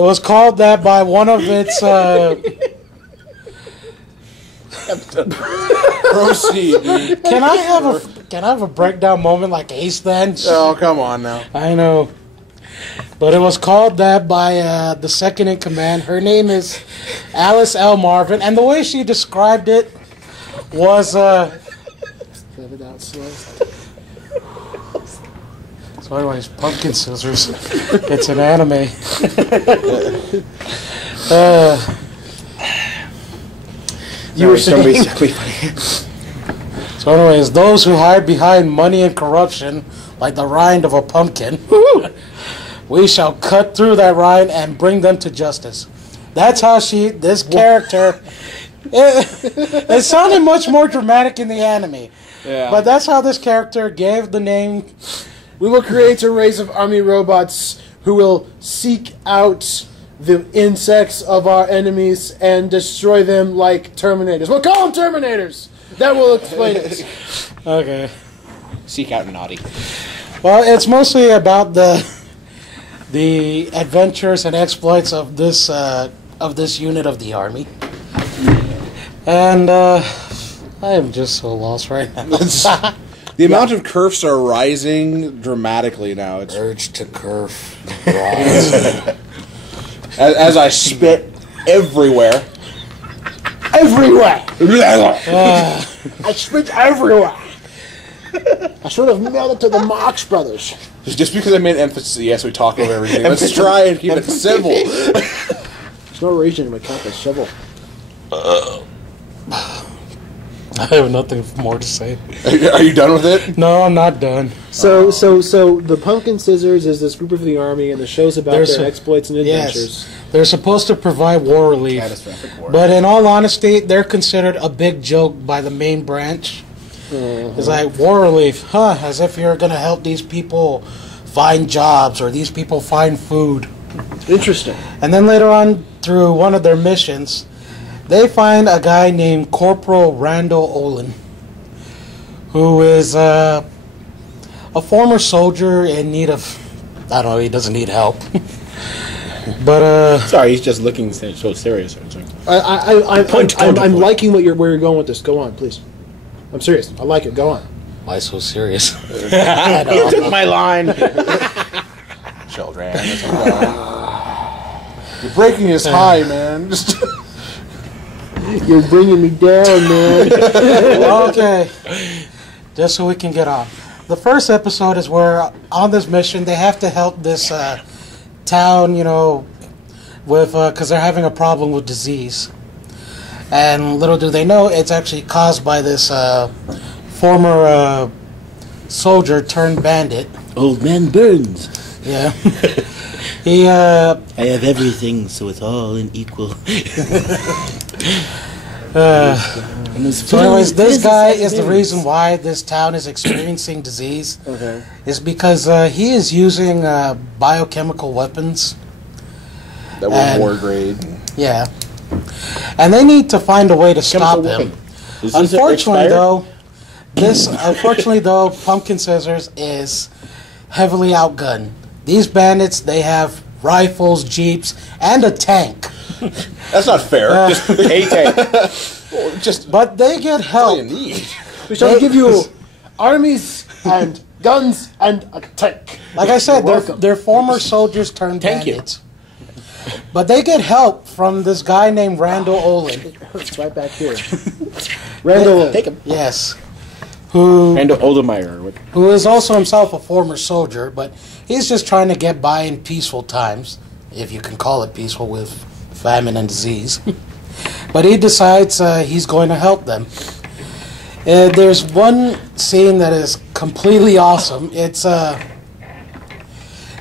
was called that by one of its. Proceed, dude. Can I have a breakdown moment like Ace then? Oh, come on now. I know. But it was called that by the second in command. Her name is Alice L. Marvin, and the way she described it was. Let it out slow. So, anyways, Pumpkin Scissors. It's an anime. You were saying. So, anyways, those who hide behind money and corruption, like the rind of a pumpkin, we shall cut through that rind and bring them to justice. That's how this character, it sounded much more dramatic in the anime. Yeah. But that's how this character gave the name. We will create a race of army robots who will seek out the insects of our enemies and destroy them like Terminators. We'll call them Terminators! That will explain it. Okay. Seek out naughty. Well, it's mostly about the adventures and exploits of this unit of the army. And I am just so lost right now. The amount of curves are rising dramatically now. It's Urge to curve. as I spit everywhere. Everywhere! I spit everywhere! I should have mailed it to the Marx Brothers. Just because I made emphasis, yes, we talk over everything. Let's try and keep it civil. There's no reason to count the shovel. I have nothing more to say. Are you done with it? No, I'm not done. So the Pumpkin Scissors is this group of the army, and the show's about their exploits and adventures. Yes, they're supposed to provide war relief. But in all honesty, they're considered a big joke by the main branch. It's like, war relief, huh? As if you're going to help these people find jobs or these people find food. Interesting. And then later on, through one of their missions, they find a guy named Corporal Randall Olin, who is a former soldier in need of, I don't know, he doesn't need help. But Sorry, he's just looking so serious. I'm liking where you're going with this. Go on, please. I'm serious. I like it. Go on. why so serious? You took my line. Children. You're breaking his high, man. Just You're bringing me down, man. Okay, just so we can get on. The first episode is where on this mission they have to help this town, you know, with because they're having a problem with disease, and little do they know it's actually caused by this former soldier turned bandit. Old Man Burns. Yeah. He I have everything, so it's all in equal. So anyways, this guy is the reason why this town is experiencing disease. Okay. Is because he is using biochemical weapons. that was war grade. Yeah. And they need to find a way to stop him. Unfortunately though, Pumpkin Scissors is heavily outgunned. These bandits, they have rifles, jeeps, and a tank. That's not fair. Just a tank. But they get help. All you need. We shall give you armies and guns and a tank. Like I said, Welcome. they're former soldiers turned bandits. But they get help from this guy named Randall Olin. It hurts right back here. Randall, Take him. Yes. Who Randall Oldemeyer. who is also himself a former soldier, but he's just trying to get by in peaceful times, if you can call it peaceful with famine and disease. But he decides he's going to help them. There's one scene that is completely awesome. It's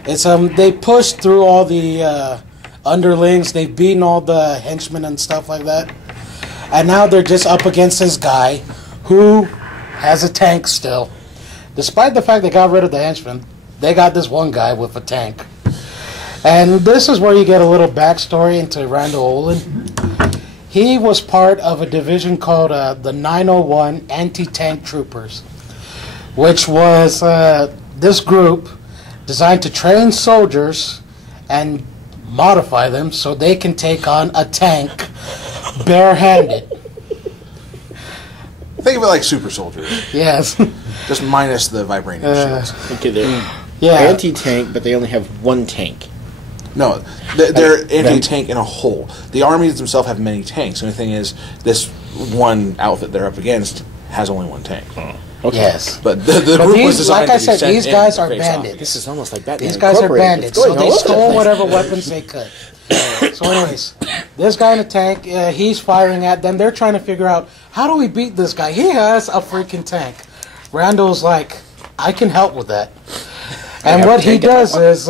they push through all the underlings. They've beaten all the henchmen and stuff like that, and now they're just up against this guy who has a tank still. Despite the fact they got rid of the henchmen, they got this one guy with a tank. And this is where you get a little backstory into Randall Olin. He was part of a division called the 901 Anti-Tank Troopers, which was this group designed to train soldiers and modify them so they can take on a tank barehanded. Think of it like super soldiers, Yes. just minus the vibranium shields. Okay, they're Yeah. anti-tank, but they only have one tank. No, they're anti-tank in a whole. The armies themselves have many tanks. The only thing is, this one outfit they're up against has only one tank. Yes. But the But group was these, designed like I to be said, sent these in guys to are face off. bandits. This is almost like Batman These guys are Incorporated. bandits, It's so going they all over the stole place. whatever weapons they could. So anyways, this guy in the tank, he's firing at them. They're trying to figure out, how do we beat this guy? He has a freaking tank. Randall's like, I can help with that. And what he does is,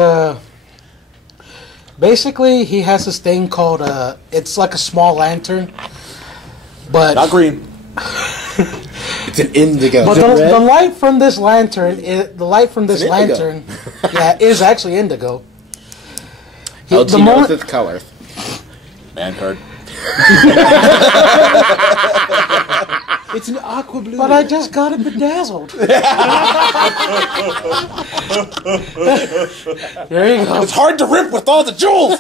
basically, he has this thing called, it's like a small lantern. But Not green. It's an indigo. But Is it the red? light from this lantern, It's an indigo. lantern, yeah, is actually indigo. How the do you know moment- its color? Man card. It's an aqua blue. But I just got it bedazzled. There you go. It's hard to rip with all the jewels.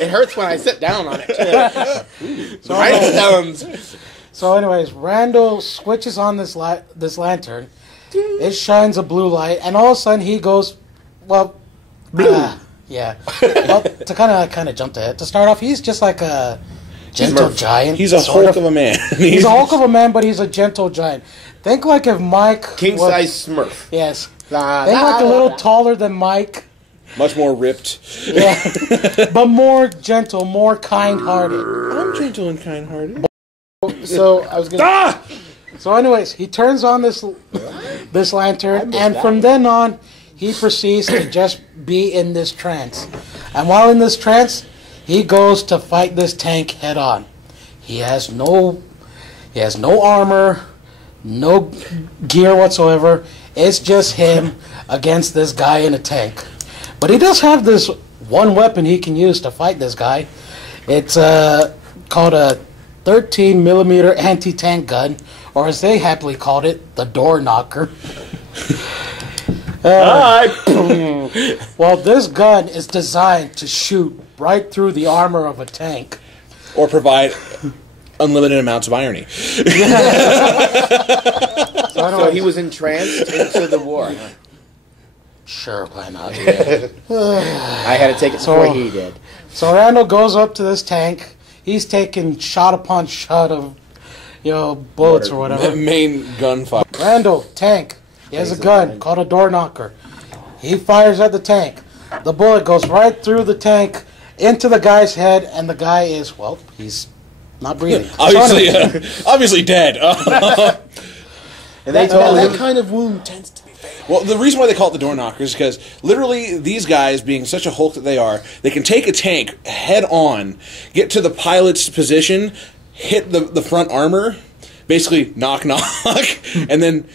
It hurts when I sit down on it. Rhinestones. So, anyways, Randall switches on this lantern. It shines a blue light, and all of a sudden he goes, well, blue. Yeah. Well, to kind of jump ahead. To start off, he's just like a gentle giant. He's a sort hulk of a man. He's a hulk of a man, but he's a gentle giant. Think like if Mike King was- size Smurf. Yes. La, Think la, like a la, little la. taller than Mike. Much more ripped. Yeah. But more gentle, more kind-hearted. I'm gentle and kind-hearted. So I was gonna. So, anyways, he turns on this lantern, and from then on, he proceeds to just be in this trance. And while in this trance, he goes to fight this tank head on. He has no armor, no gear whatsoever. It's just him against this guy in a tank. But he does have this one weapon he can use to fight this guy. It's called a 13 millimeter anti-tank gun, or as they happily called it, the door knocker. Well, this gun is designed to shoot right through the armor of a tank. Or provide unlimited amounts of irony. So he was entranced into the war. Sure, why not? I had to take it before he did. So Randall goes up to this tank. He's taking shot upon shot of, bullets or whatever. Main gunfire. Randall, tank. He has a gun called a door knocker. He fires at the tank. The bullet goes right through the tank into the guy's head, and the guy is, well, he's not breathing. Obviously dead. And they told That him, kind of wound tends to be fatal. Well, the reason why they call it the door knocker is because literally these guys, being such a hulk that they are, they can take a tank head on, get to the pilot's position, hit the front armor, basically knock, and then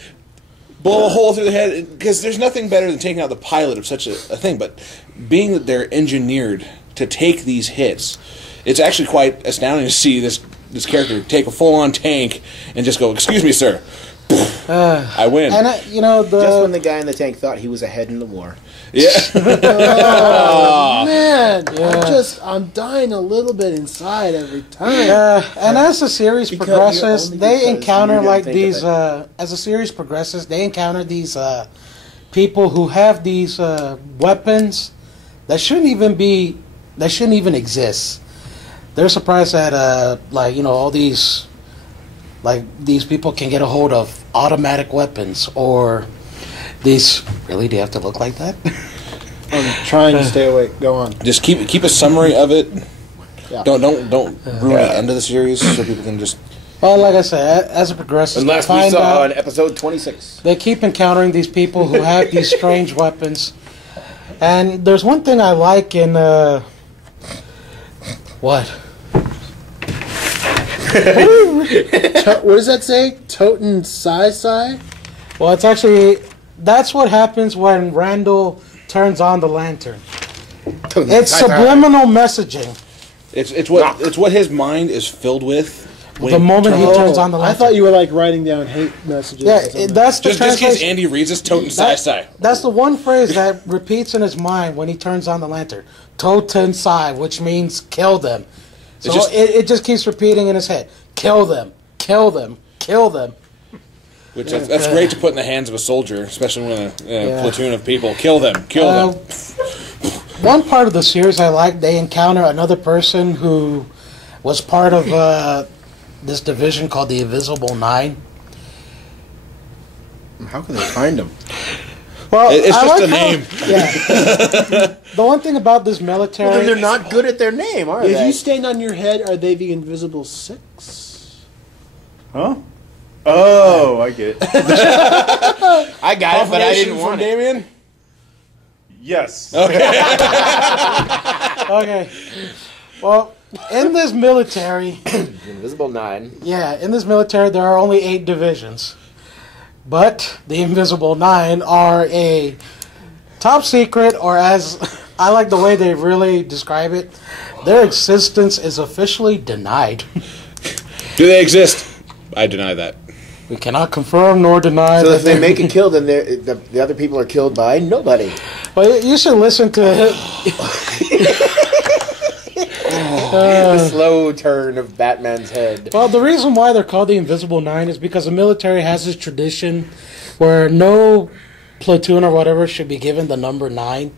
blow a hole through the head. Because there's nothing better than taking out the pilot of such a thing. But being that they're engineered to take these hits, it's actually quite astounding to see this character take a full-on tank and just go, "Excuse me, sir." I win. And, just when the guy in the tank thought he was ahead in the war. Yeah. Oh, man, I'm dying a little bit inside every time. and as the series Because progresses, only they because encounter you didn't like think of these. it. As the series progresses, they encounter these people who have these weapons that shouldn't even exist. They're surprised that all these. Like, these people can get a hold of automatic weapons, or these... Really? Do you have to look like that? I'm trying to stay awake. Go on. Just keep a summary of it. Yeah. Don't ruin the end of the series so people can just. Well, like I said, as it progresses, Unless they we find saw out in episode 26. they keep encountering these people who have these strange weapons. And there's one thing I like in... What? What does that say? Toten Sai? Well, it's actually... That's what happens when Randall turns on the lantern. It's subliminal messaging. It's what his mind is filled with The moment he turns on the I lantern. thought you were like writing down hate messages. Yeah, or something. that's the Just in case translation. Andy reads this, Toten Sai Sai. That's the one phrase that repeats in his mind when he turns on the lantern. Toten Sai, which means kill them. So it just keeps repeating in his head. Kill them, kill them, kill them. Which that's great to put in the hands of a soldier, especially when a platoon of people kill them, kill them. One part of the series I like, they encounter another person who was part of this division called the Invisible Nine. How can they find them? Well, It's I just like a how- name. Yeah. The one thing about this military, Well, then they're not good at their name, are If they? you stand on your head, are they the Invisible Six? Huh? Oh, I get it. I got it, but I didn't want it. Damien? Yes. okay. Well, in this military, Invisible Nine. in this military, there are only 8 divisions. But the Invisible Nine are a top secret, or as I like the way they really describe it, their existence is officially denied. Do they exist? I deny that. We cannot confirm nor deny So that if they make a kill, then the other people are killed by nobody. Well, you should listen to The slow turn of Batman's head. Well, the reason why they're called the Invisible Nine is because the military has this tradition where no platoon or whatever should be given the number 9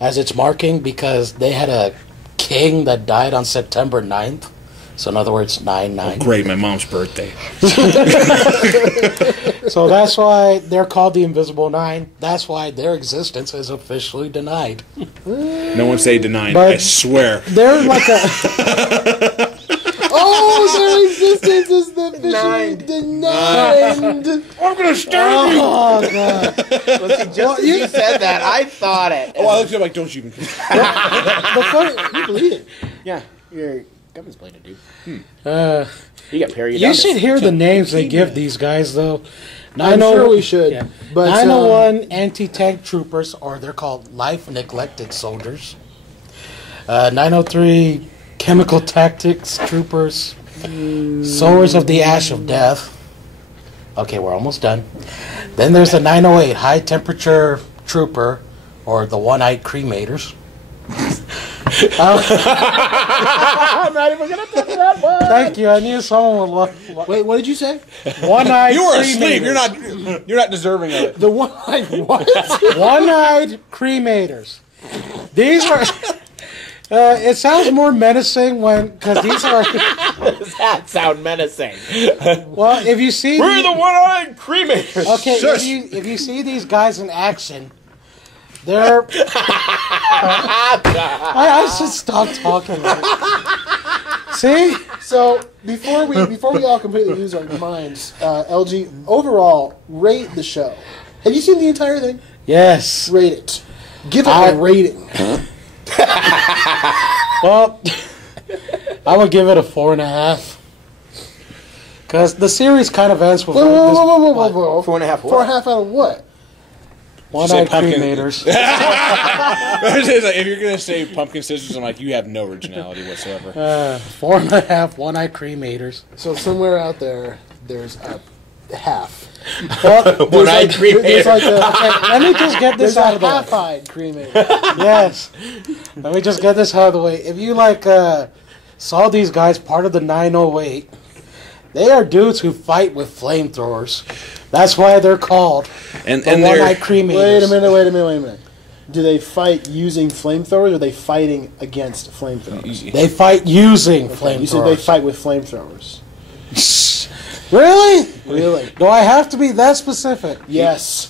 as its marking, because they had a king that died on September 9th. So in other words, 9/9. Great, my mom's birthday. So that's why they're called the Invisible Nine. That's why their existence is officially denied. No one say denied. But- I swear. They're like a... Oh, their existence is officially denied. I'm gonna stab you. Oh, God. Well, see, just as you said that, I thought it. Oh, I looked at him like, don't you even. The funny, you believe it. Yeah, your government's playing it, dude. Uh, You got period. you should hear the names they give these guys, though. I'm sure we should. Yeah. But 901 anti-tank troopers, or they're called life-neglected soldiers. 903 chemical tactics troopers. Sowers of the ash of death. Okay, we're almost done. Then there's the 908 high-temperature trooper, or the one-eyed cremators. I'm not even gonna pick that one. Thank you. I knew someone would love Wait, what did you say? one-eyed. You were cremators. asleep. You're not deserving of it. The one like what? One-eyed cremators. These are. It sounds more menacing because these are. Does that sound menacing? Well, if you see. We're the one-eyed cremators. Okay, Shush. if you see these guys in action, they're. I should stop talking. See? So before we all completely lose our minds, LG, overall, rate the show. Have you seen the entire thing? Yes. Rate it. Give it a rating. Well, I would give it a 4.5. Because the series kind of ends with Whoa, like whoa, this whoa, whoa, whoa, whoa, whoa. 4.5. 4.5 out of what? one-eyed pumpkin. cremators. It's like, if you're gonna say pumpkin sisters, I'm like, you have no originality whatsoever. 4.5 one-eyed cremators. So somewhere out there, there's a half. Well, One-eyed There's like a, let me just get this there's out a of the way. half-eyed cremator. Yes. Let me just get this out of the way. If you saw these guys part of the 908, they are dudes who fight with flamethrowers. That's why they're called And the they're one-eyed cremators. Wait a minute. Do they fight using flamethrowers, or are they fighting against flamethrowers? They fight using You said they flamethrowers. fight with flamethrowers. Really? Really? Do I have to be that specific? Yes.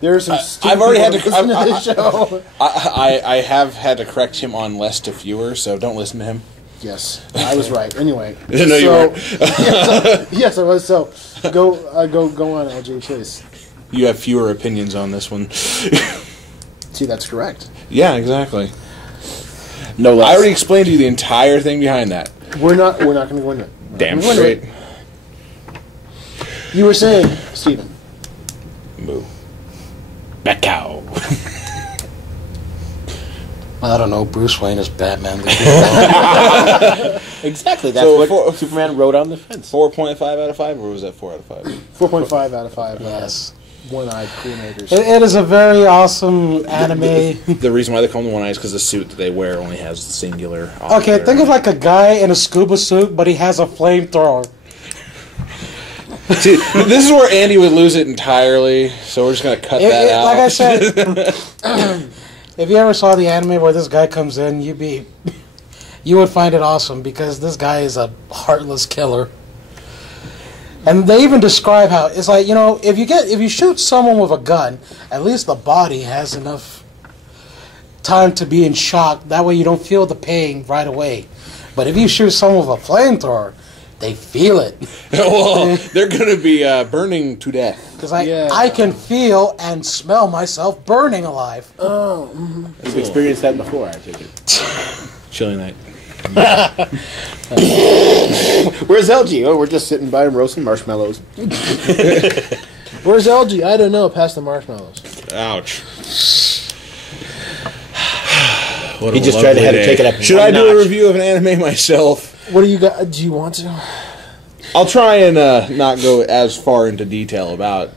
There are some stupid I've already had to- people listen to this show. I have had to correct him on less to fewer, so don't listen to him. Yes, I was right. Anyway, No, you weren't. yes, I was. So go on, LG, please. You have fewer opinions on this one. See, that's correct. Yeah, exactly. No less. I already explained to you the entire thing behind that. We're not going to go into it. Damn We're not gonna go into straight. it. You were saying, Stephen. Moo. Bat cow. I don't know. Bruce Wayne is Batman. Exactly. That's So what Superman wrote on the fence. 4.5 out of 5, or was that 4 out of 5? 4.5 out of 5. Yes. One-eyed crewmakers. It is a very awesome anime. The reason why they call them one eye is because the suit that they wear only has the singular. Okay, think of like a guy in a scuba suit, but he has a flamethrower. See, this is where Andy would lose it entirely, so we're just going to cut that out. Like I said, if you ever saw the anime where this guy comes in, you would find it awesome because this guy is a heartless killer. And they even describe how it's like, you know, if you shoot someone with a gun, at least the body has enough time to be in shock. That way you don't feel the pain right away. But if you shoot someone with a flamethrower, they feel it. Well, they're going to be burning to death. Because I can feel and smell myself burning alive. Oh. You've experienced that before, I take it. Chilly night. Where's LG? Oh, we're just sitting by and roasting marshmallows. Where's LG? I don't know. Past the marshmallows. Ouch. What He a just tried to lovely have to day. take it up Should one I do a notch. review of an anime myself? What do you got? Do you want to? I'll try and not go as far into detail about.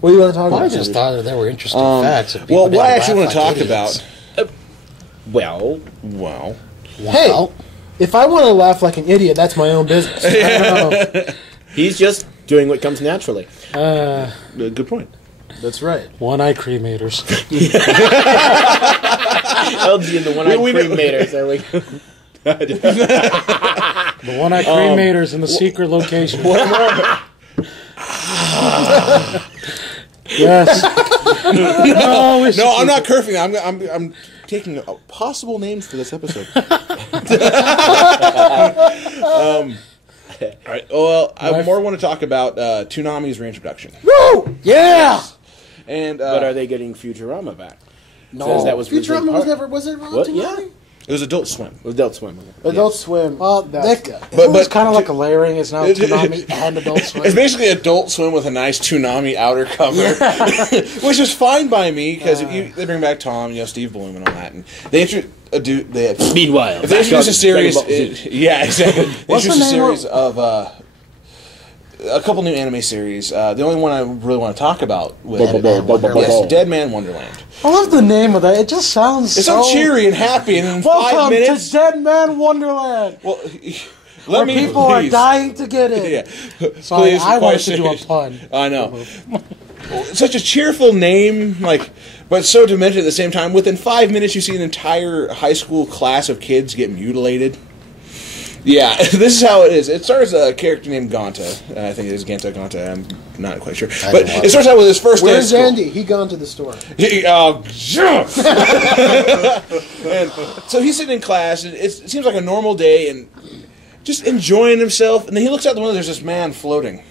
What do you want to talk I about? just thought that there were interesting facts. that Well, people what I didn't actually want laugh to like talk idiots. about. Well, Well, Hey, if I want to laugh like an idiot, that's my own business. I don't know. he's just doing what comes naturally. good point. That's right. One-eyed cremators. LG and the one-eyed We- cremators. There we go. The one-eyed cremators in the secret location. Yes. No, I'm not curfing. I'm taking possible names for this episode. All right. Well, I more want to talk about Toonami's reintroduction. Woo! Yeah. And But are they getting Futurama back? No, Says that was originally Futurama was part- never. Was it on What? Toonami? it was Adult Swim. Adult Swim. Adult Swim. Well, That's- that yeah. it was kind of like a layering. It's now Toonami and Adult Swim. It's basically Adult Swim with a nice Toonami outer cover, which is fine by me because they bring back Tom, Steve Bloom, and all that, and they introduce. Meanwhile, If they introduce a series, Dragon Ball Z. yeah, exactly. They What's the introduce a name series of a couple new anime series. The only one I really want to talk about was Dead Man Wonderland. I love the name of that. It just sounds It's so so cheery and happy, and in 5 Welcome minutes, to Dead Man Wonderland, well, where let me people are please. dying to get in. Yeah, Sorry, please, I wanted to quite do a serious. pun. I know. Such a cheerful name, but so demented at the same time. Within 5 minutes, you see an entire high school class of kids get mutilated. Yeah, this is how it is. It stars a character named Ganta. I think it is Ganta Ganta. I'm not quite sure. But it starts out with his first day at Where's school. Andy? He gone to the store. And so he's sitting in class, and it seems like a normal day, and just enjoying himself. And then he looks out the window. There's this man floating,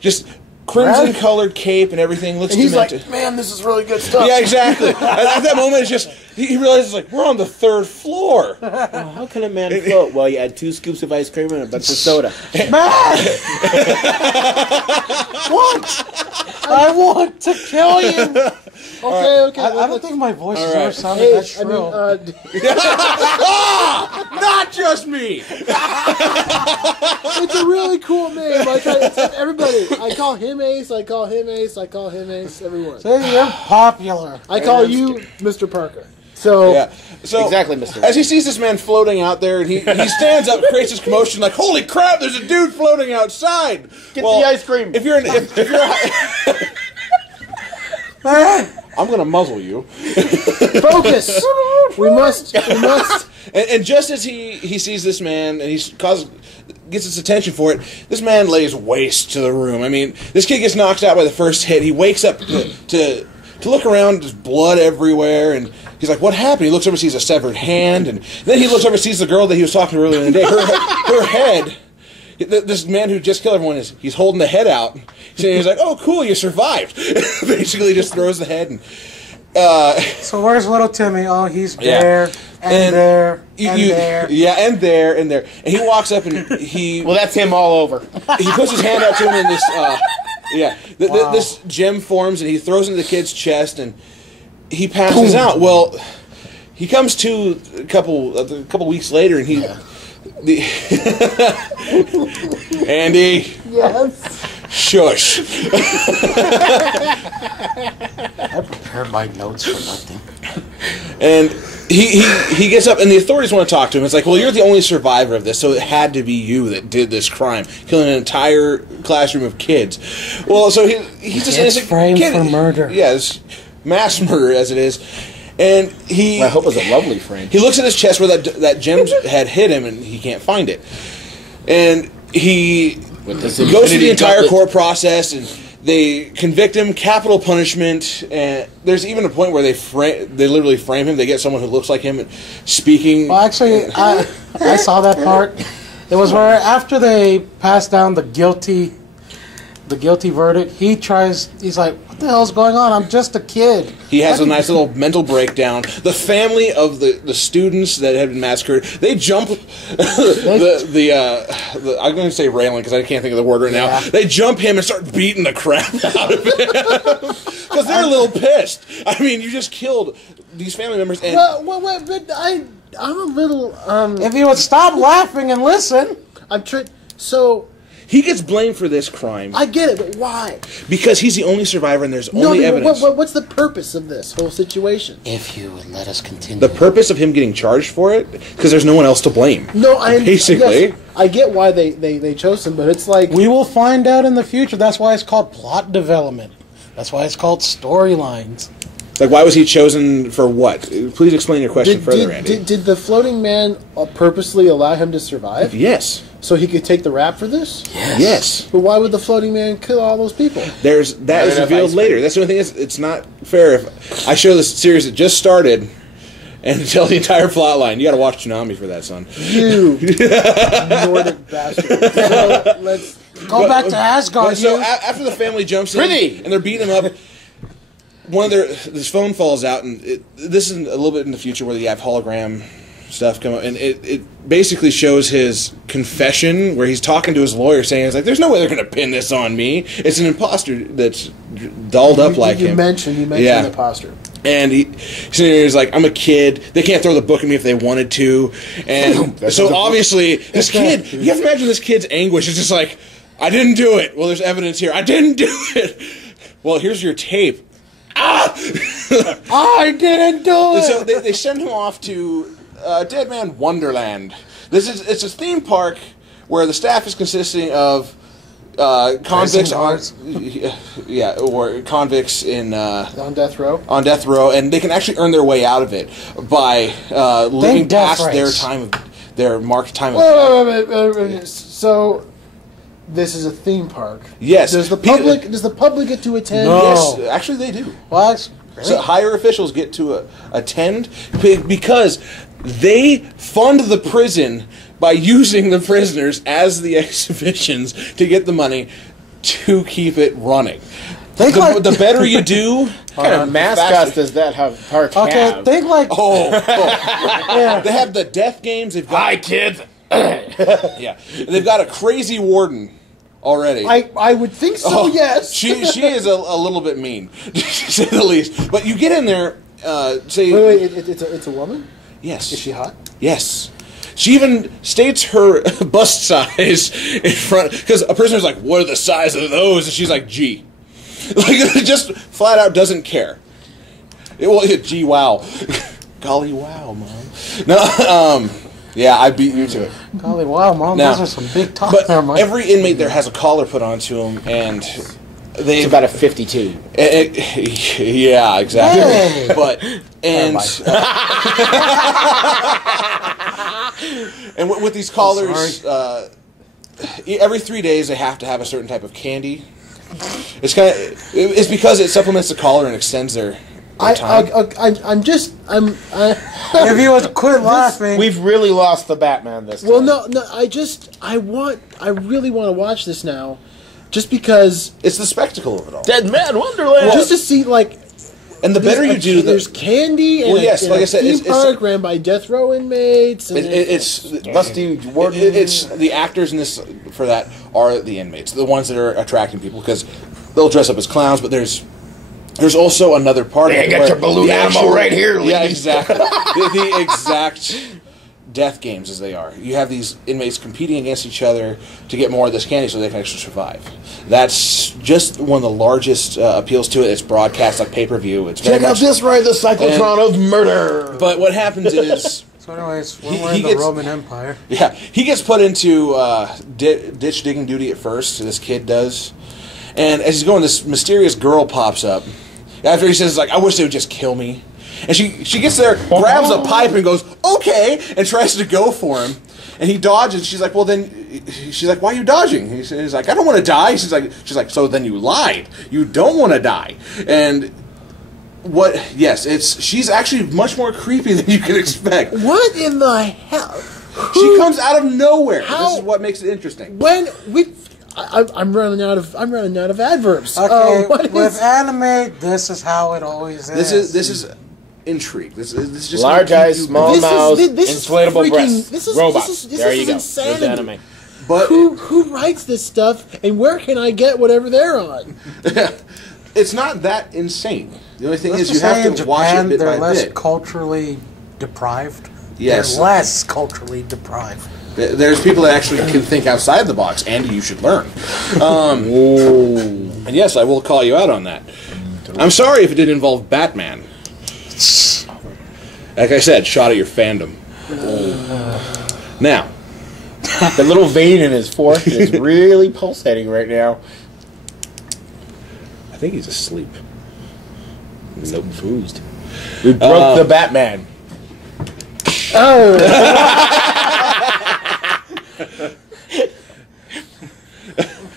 just crimson-colored cape and everything. Looks And he's demented. like, man, this is really good stuff. Yeah, exactly. At that moment, it's just he realizes like we're on the 3rd floor. How can a man float? Well, you add 2 scoops of ice cream and a bunch of soda. I want to kill you. Okay. I don't think my voice has ever sounded Hey, that I shrill. mean, Not just me. it's a really cool name. It's everybody. I call him Ace. I call him Ace. I call him Ace. Everyone. See, you're popular. I call you Mr. Parker. So Yeah. So Exactly, Mr. As he sees this man floating out there, and he stands up, creates this commotion, like, "Holy crap! There's a dude floating outside!" Get the ice cream. If you're I'm gonna muzzle you. focus. we must. And just as he sees this man and gets his attention for it, this man lays waste to the room. I mean, this kid gets knocked out by the first hit. He wakes up to look around, there's blood everywhere, and he's like, "What happened?" He looks over, sees a severed hand, and then he looks over, sees the girl that he was talking to earlier in the day. Her head. This man who just killed everyone he's holding the head out. He's like, "Oh, cool, you survived." Basically, just throws the head and. So where's little Timmy? Oh, he's Yeah. there and there and you- there. Yeah, and there and there. And he walks up and he Well, that's him all over. he puts his hand out to him in this this gem forms, and he throws it into the kid's chest, and he passes out. Well, he comes to a couple weeks later, and The Andy, Yes. shush. I prepared my notes for nothing. And he gets up, and the authorities want to talk to him. It's like, well, you're the only survivor of this, so it had to be you that did this crime, killing an entire classroom of kids. Well, so he's just Gets innocent framed kid. for murder. Yes, mass murder as it is. And I hope it's a lovely frame. he looks at his chest where that gem had hit him, and he can't find it. And he goes through the entire court process, and they convict him, capital punishment. And there's even a point where they literally frame him. They get someone who looks like him and speaking. Well, actually, I saw that part. It was where after they pass down the guilty verdict, he's like, what the hell's going on? I'm just a kid. He has a nice little mental breakdown. The family of the students that had been massacred, they jump I'm going to say railing because I can't think of the word right now. Yeah. They jump him and start beating the crap out of him because they're a little pissed. I mean, you just killed these family members. And But I'm a little. If you would stop laughing and listen. So he gets blamed for this crime I get it, but why? because he's the only survivor and there's No, only evidence. what's the purpose of this whole situation? If you would let us continue. The purpose of him getting charged for it because there's no one else to blame. No, basically. yes, I get why they chose him, but it's like We will find out in the future. That's why it's called plot development. That's why it's called storylines. Like, why was he chosen for what? Please explain your question further, Andy. Did the floating man purposely allow him to survive Yes. so he could take the rap for this? Yes. But why would the floating man kill all those people? That is revealed later. That's the only thing. It's not fair if I show this series that just started and tell the entire plot line. You got to watch Tsunami for that, son. You Nordic bastard. So let's Go back to Asgard. So you. after the family jumps in and they're beating him up, his phone falls out, and this is a little bit in the future where you have hologram stuff come up, and it basically shows his confession where he's talking to his lawyer saying, it's like, there's no way they're going to pin this on me. It's an imposter that's dolled up like him. You mentioned Yeah. the imposter. And he's like, I'm a kid. They can't throw the book at me if they wanted to. And so obviously, this kid, you have to imagine this kid's anguish. It's just like, I didn't do it. Well, there's evidence here. I didn't do it. Well, here's your tape. I didn't do it. So they send him off to Dead Man Wonderland. It's a theme park where the staff is consisting of convicts or convicts in On death row? on death row, and they can actually earn their way out of it by living death past race. their marked time of death. Wait. So this is a theme park. Yes. Does the public get to attend? No. Yes, actually they do. Well, that's great. So higher officials get to attend because they fund the prison by using the prisoners as the exhibitions to get the money to keep it running. The better you do, What kind of mascots does that park Okay, have? think like yeah. They have the death games. They've got, Hi, kids. yeah, they've got a crazy warden already. I would think so. Yes. She is a little bit mean, to say the least. But you get in there, say Wait. It's a woman. yes. Is she hot? Yes. She even states her bust size in front, because a prisoner's like, "What are the size of those?" And she's like, "G," like just flat out doesn't care. Gee, wow, golly, wow, mom. No, yeah, I beat you to it. golly, wow, mom, Now, those are some big talk But there, Mike. every inmate there has a collar put onto him, and they It's about a 52. yeah, exactly. Hey! But and and with these collars, every 3 days they have to have a certain type of candy. It's because it supplements the collar and extends their time. If you would quit laughing, We've really lost the Batman this time. Well, no. I really want to watch this now, just because, It's the spectacle of it all. Dead Man Wonderland. just to see like. And the better you do, there's candy and Well, yes, and like a I said, theme it's park ran by death row inmates. And it's Busty Warden. It's the actors in this for that are the inmates, the ones that are attracting people, because they'll dress up as clowns. But there's also another part. Hey, of it I got where your balloon the animal right here, Yeah, ladies. exactly. the exact death games as they are. You have these inmates competing against each other to get more of this candy so they can actually survive. That's just one of the largest appeals to it. It's broadcast like pay-per-view. It's very Check out much, this ride, the cyclotron of murder. but what happens is, So anyways, when He- we're he in the gets- Roman Empire. yeah, he gets put into ditch digging duty at first. This kid does, and as he's going, this mysterious girl pops up. After he says, like, I wish they would just kill me. And she gets there, grabs a pipe, and goes, okay, and tries to go for him. And he dodges. She's like, well, then, she's like, why are you dodging? He's like, I don't want to die. She's like, so then you lied. You don't want to die. And she's actually much more creepy than you can expect. What in the hell? She comes out of nowhere. How- This is what makes it interesting. When I'm running out of adverbs. Okay, What with is- anime, this is how it always is. This is intrigue. This is just Large gonna keep eyes, you small going. mouths, this is inflatable freaking- breasts, this is- robots. this is there you go. insanity. There's the anime. But who writes this stuff, and where can I get whatever they're on? it's not that insane. The only thing Let's is you just have say to in watch Japan, it bit they're by less bit. culturally deprived. Yes. They're less culturally deprived. There's people that actually can think outside the box, and you should learn. And yes, I will call you out on that. I'm sorry if it didn't involve Batman. Like I said, shot at your fandom. Now, The little vein in his forehead is really pulsating right now. I think he's asleep. So confused. We broke the Batman.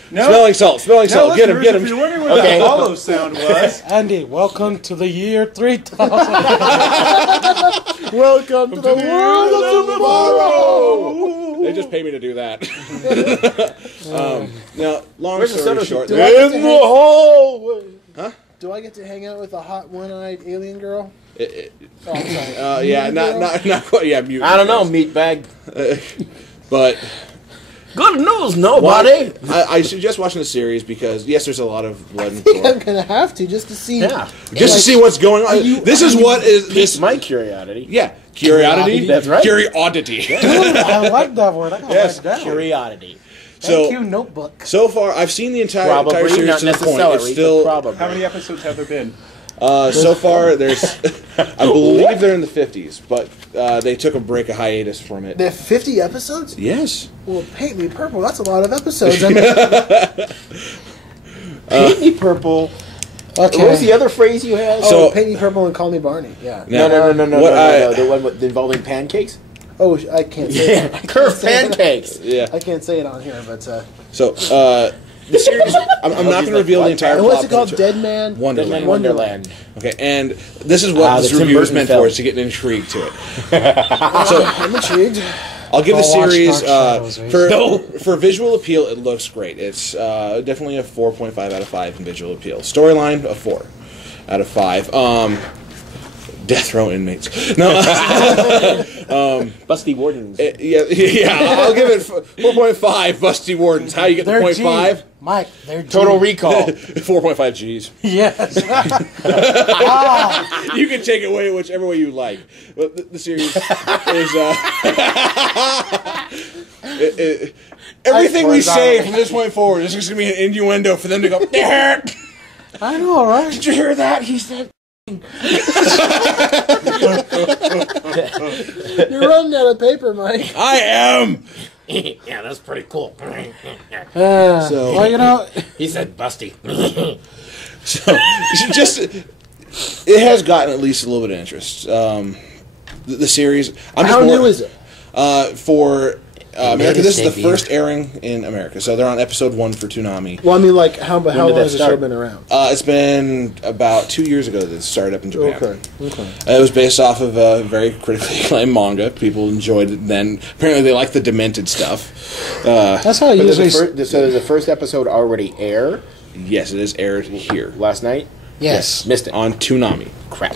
Smelling salt, smelling salt. Get him, get If him. you're wondering what Okay. that hollow sound was, Andy, welcome to the year 3000. Welcome to the world of tomorrow. They just pay me to do that. Now, long Where's the story soda short, Do I get to hang- hallway. Do I get to hang out with a hot one-eyed alien girl? Oh, I'm sorry. yeah, not quite. Yeah, mutant. I don't know, meatbag. but Good news, nobody. I suggest watching the series because yes, there's a lot of blood and I think I'm gore. gonna have to just to see. Yeah. Just to see what's going on. This is what is Piqued this. my curiosity. Yeah, curiosity. That's right. Curiosity. I like that word. I gotta Yes. write that. Curiosity. Thank So you, notebook. so far, I've seen the entire Probably, series not to the point. necessarily, It's still probably. how many episodes have there been? so far. There's I believe they're in the 50s, but they took a break, a hiatus from it. They have 50 episodes? Yes. Well, Paint Me Purple, that's a lot of episodes. I mean, Paint me purple. Okay. What was the other phrase you had? So- Paint Me Purple and Call Me Barney, yeah. Now, No. what The one involving pancakes? Oh, I can't say it. I can't Curved say it. pancakes. Yeah. I can't say it on here, but... So the series. I'm not going to reveal the entire and plot. what's it called? but- Dead Man? Wonderland. Wonderland. Okay, and this is what the this Tim review is Burton meant film. for, is to get an intrigue to it. I'm intrigued. I'll give the I'll watch series Dark Shadows, for visual appeal. It looks great. It's definitely a 4.5 out of 5 in visual appeal. Storyline a 4 out of 5. Death row inmates. No, Busty Wardens. yeah. I'll give it 4.5. Busty wardens. How you get the They're 0.5? G. Mike, they're G. Total Recall. 4.5 G's. Yes. You can take it away whichever way you like. But the series is everything we say from this point forward is just going to be an innuendo for them to go. I know, right? Did you hear that? He said. You're running out of paper, Mike. I am. Yeah, that's pretty cool. So- well, you know, He said Busty. So just it has gotten at least a little bit of interest. The series. I'm just How more- new is it? For America, this is the debut. first airing in America. So they're on episode 1 for Toonami. Well, I mean, like, how long did that has the show start? been around? It's been about 2 years ago that it started up in Japan. Okay. It was based off of a very critically acclaimed manga. People enjoyed it then. Apparently, they like the demented stuff. that's how I So usually. does the first episode already air Yes, it is aired here. last night? Yes. Missed it. On Toonami. Crap.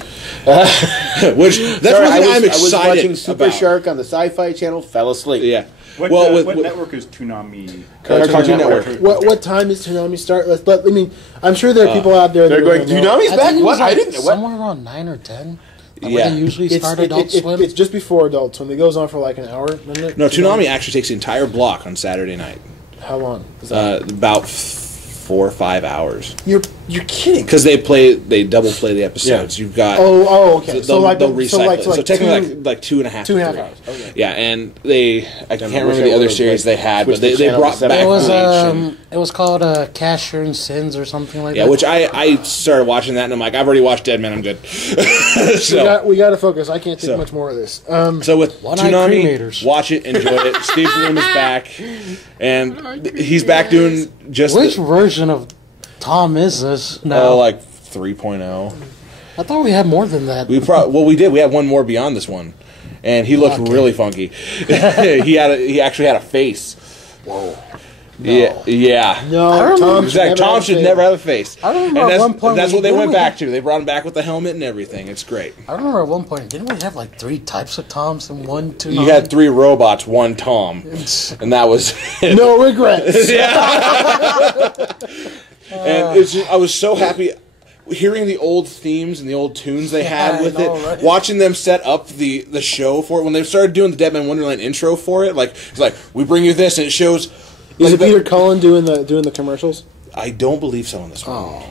Which, that's Sorry, one thing I'm I was excited watching Super about. Shark on the Sci-Fi Channel, fell asleep. Yeah. What, well, what with network is Toonami? Cartoon Network. What time does Toonami start? I mean, I'm sure there are people out there that They're are going, gonna know. Toonami's I back? think it What? was I like didn't know. What? somewhere around 9 or 10. Where Yeah. they usually start Adult Swim. It's just before Adult Swim. It goes on for like an hour, doesn't it? No, Toonami actually takes the entire block on Saturday night. How long? Is that? About 4 or 5 hours. You're kidding. Because they double play the episodes. You've got Okay. they'll recycle so it. So technically like 2.5 2.5 to 3. hours. Okay. Yeah, and I can't remember wish I the other would've, series they had, but switched the they channel brought to back It was Bleach. it was called Casher and Sins or something like Yeah, that. which I started watching that and I'm like, I've already watched Dead Man, I'm good. So We got to focus. I can't take So- much more of this. so with One-eyed Toonami, cremators. watch it, enjoy it. Steve Bloom is back, and he's back doing just Which version of Tom is this now? like 3.0. I thought we had more than that. We did. We had one more beyond this one, and he looked really funky. he actually had a face. Whoa. Yeah. No, Tom should never have a face. I remember And at one point that's we- what they didn't went we back have- to. They brought him back with the helmet and everything. It's great. I remember at one point, didn't we have like 3 types of Toms in one, two? You had 3 robots, 1 Tom, and that was it. No regrets. And it's just, I was so happy hearing the old themes and the old tunes they had I with know, it. right? Watching them set up the show for it when they started doing the Dead Man Wonderland intro for it. Like it's like we bring you this, and it shows. Is it like, Peter Cullen doing the commercials? I don't believe so on this one,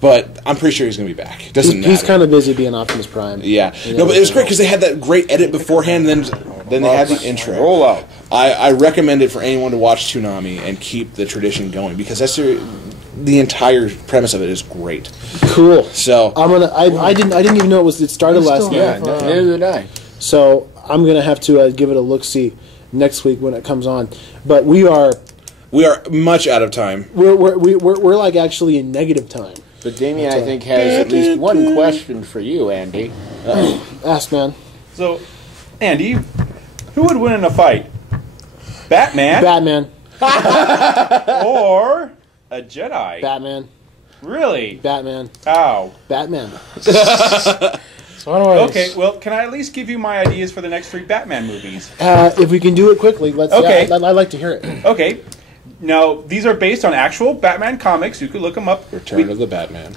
but I'm pretty sure he's gonna be back. It doesn't He's matter. kind of busy being Optimus Prime. Yeah. No, but it was great because they had that great edit beforehand, and then they had the intro. Roll out. I recommend it for anyone to watch Toonami and keep the tradition going because that's the entire premise of it is great. Cool. So I didn't even know it started last night. Yeah, neither did I. So I'm gonna have to give it a look see next week when it comes on. But we are much out of time. we're like actually in negative time. But Damien, I think, has at least one question for you, Andy. Ask, man. So, Andy, who would win in a fight? Batman Batman. or a Jedi? Batman. Really? Batman. How? Batman. So anyways, Okay, well, can I at least give you my ideas for the next 3 Batman movies? If we can do it quickly, let's. Okay. I'd like to hear it. Okay. Now, these are based on actual Batman comics. You could look them up. Return of the Batman.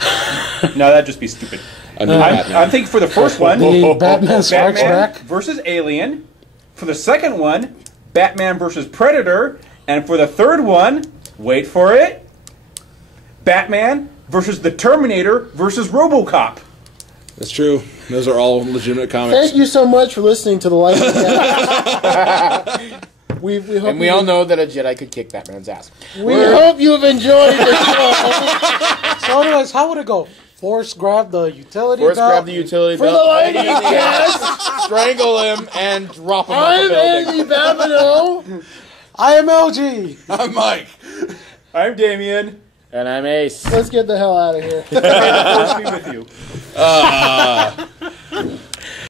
No, that'd just be stupid. A new Batman. I'm thinking for the first one, the Batman Strikes Batman Back. versus Alien. For the second one, Batman versus Predator. And for the third one, wait for it, Batman versus the Terminator versus RoboCop. That's true. Those are all legitimate comics. Thank you so much for listening to the Life of Cat. we hope And we all know that a Jedi could kick Batman's ass. We hope you have enjoyed the show. So anyways, how would it go? Force grab the utility First belt. grab the utility For the belt, Life of Cat. strangle him, and drop him off a I'm building. Andy Babineau. I am LG. I'm Mike. I'm Damien. And I'm Ace. Let's get the hell out of here. Force be with you.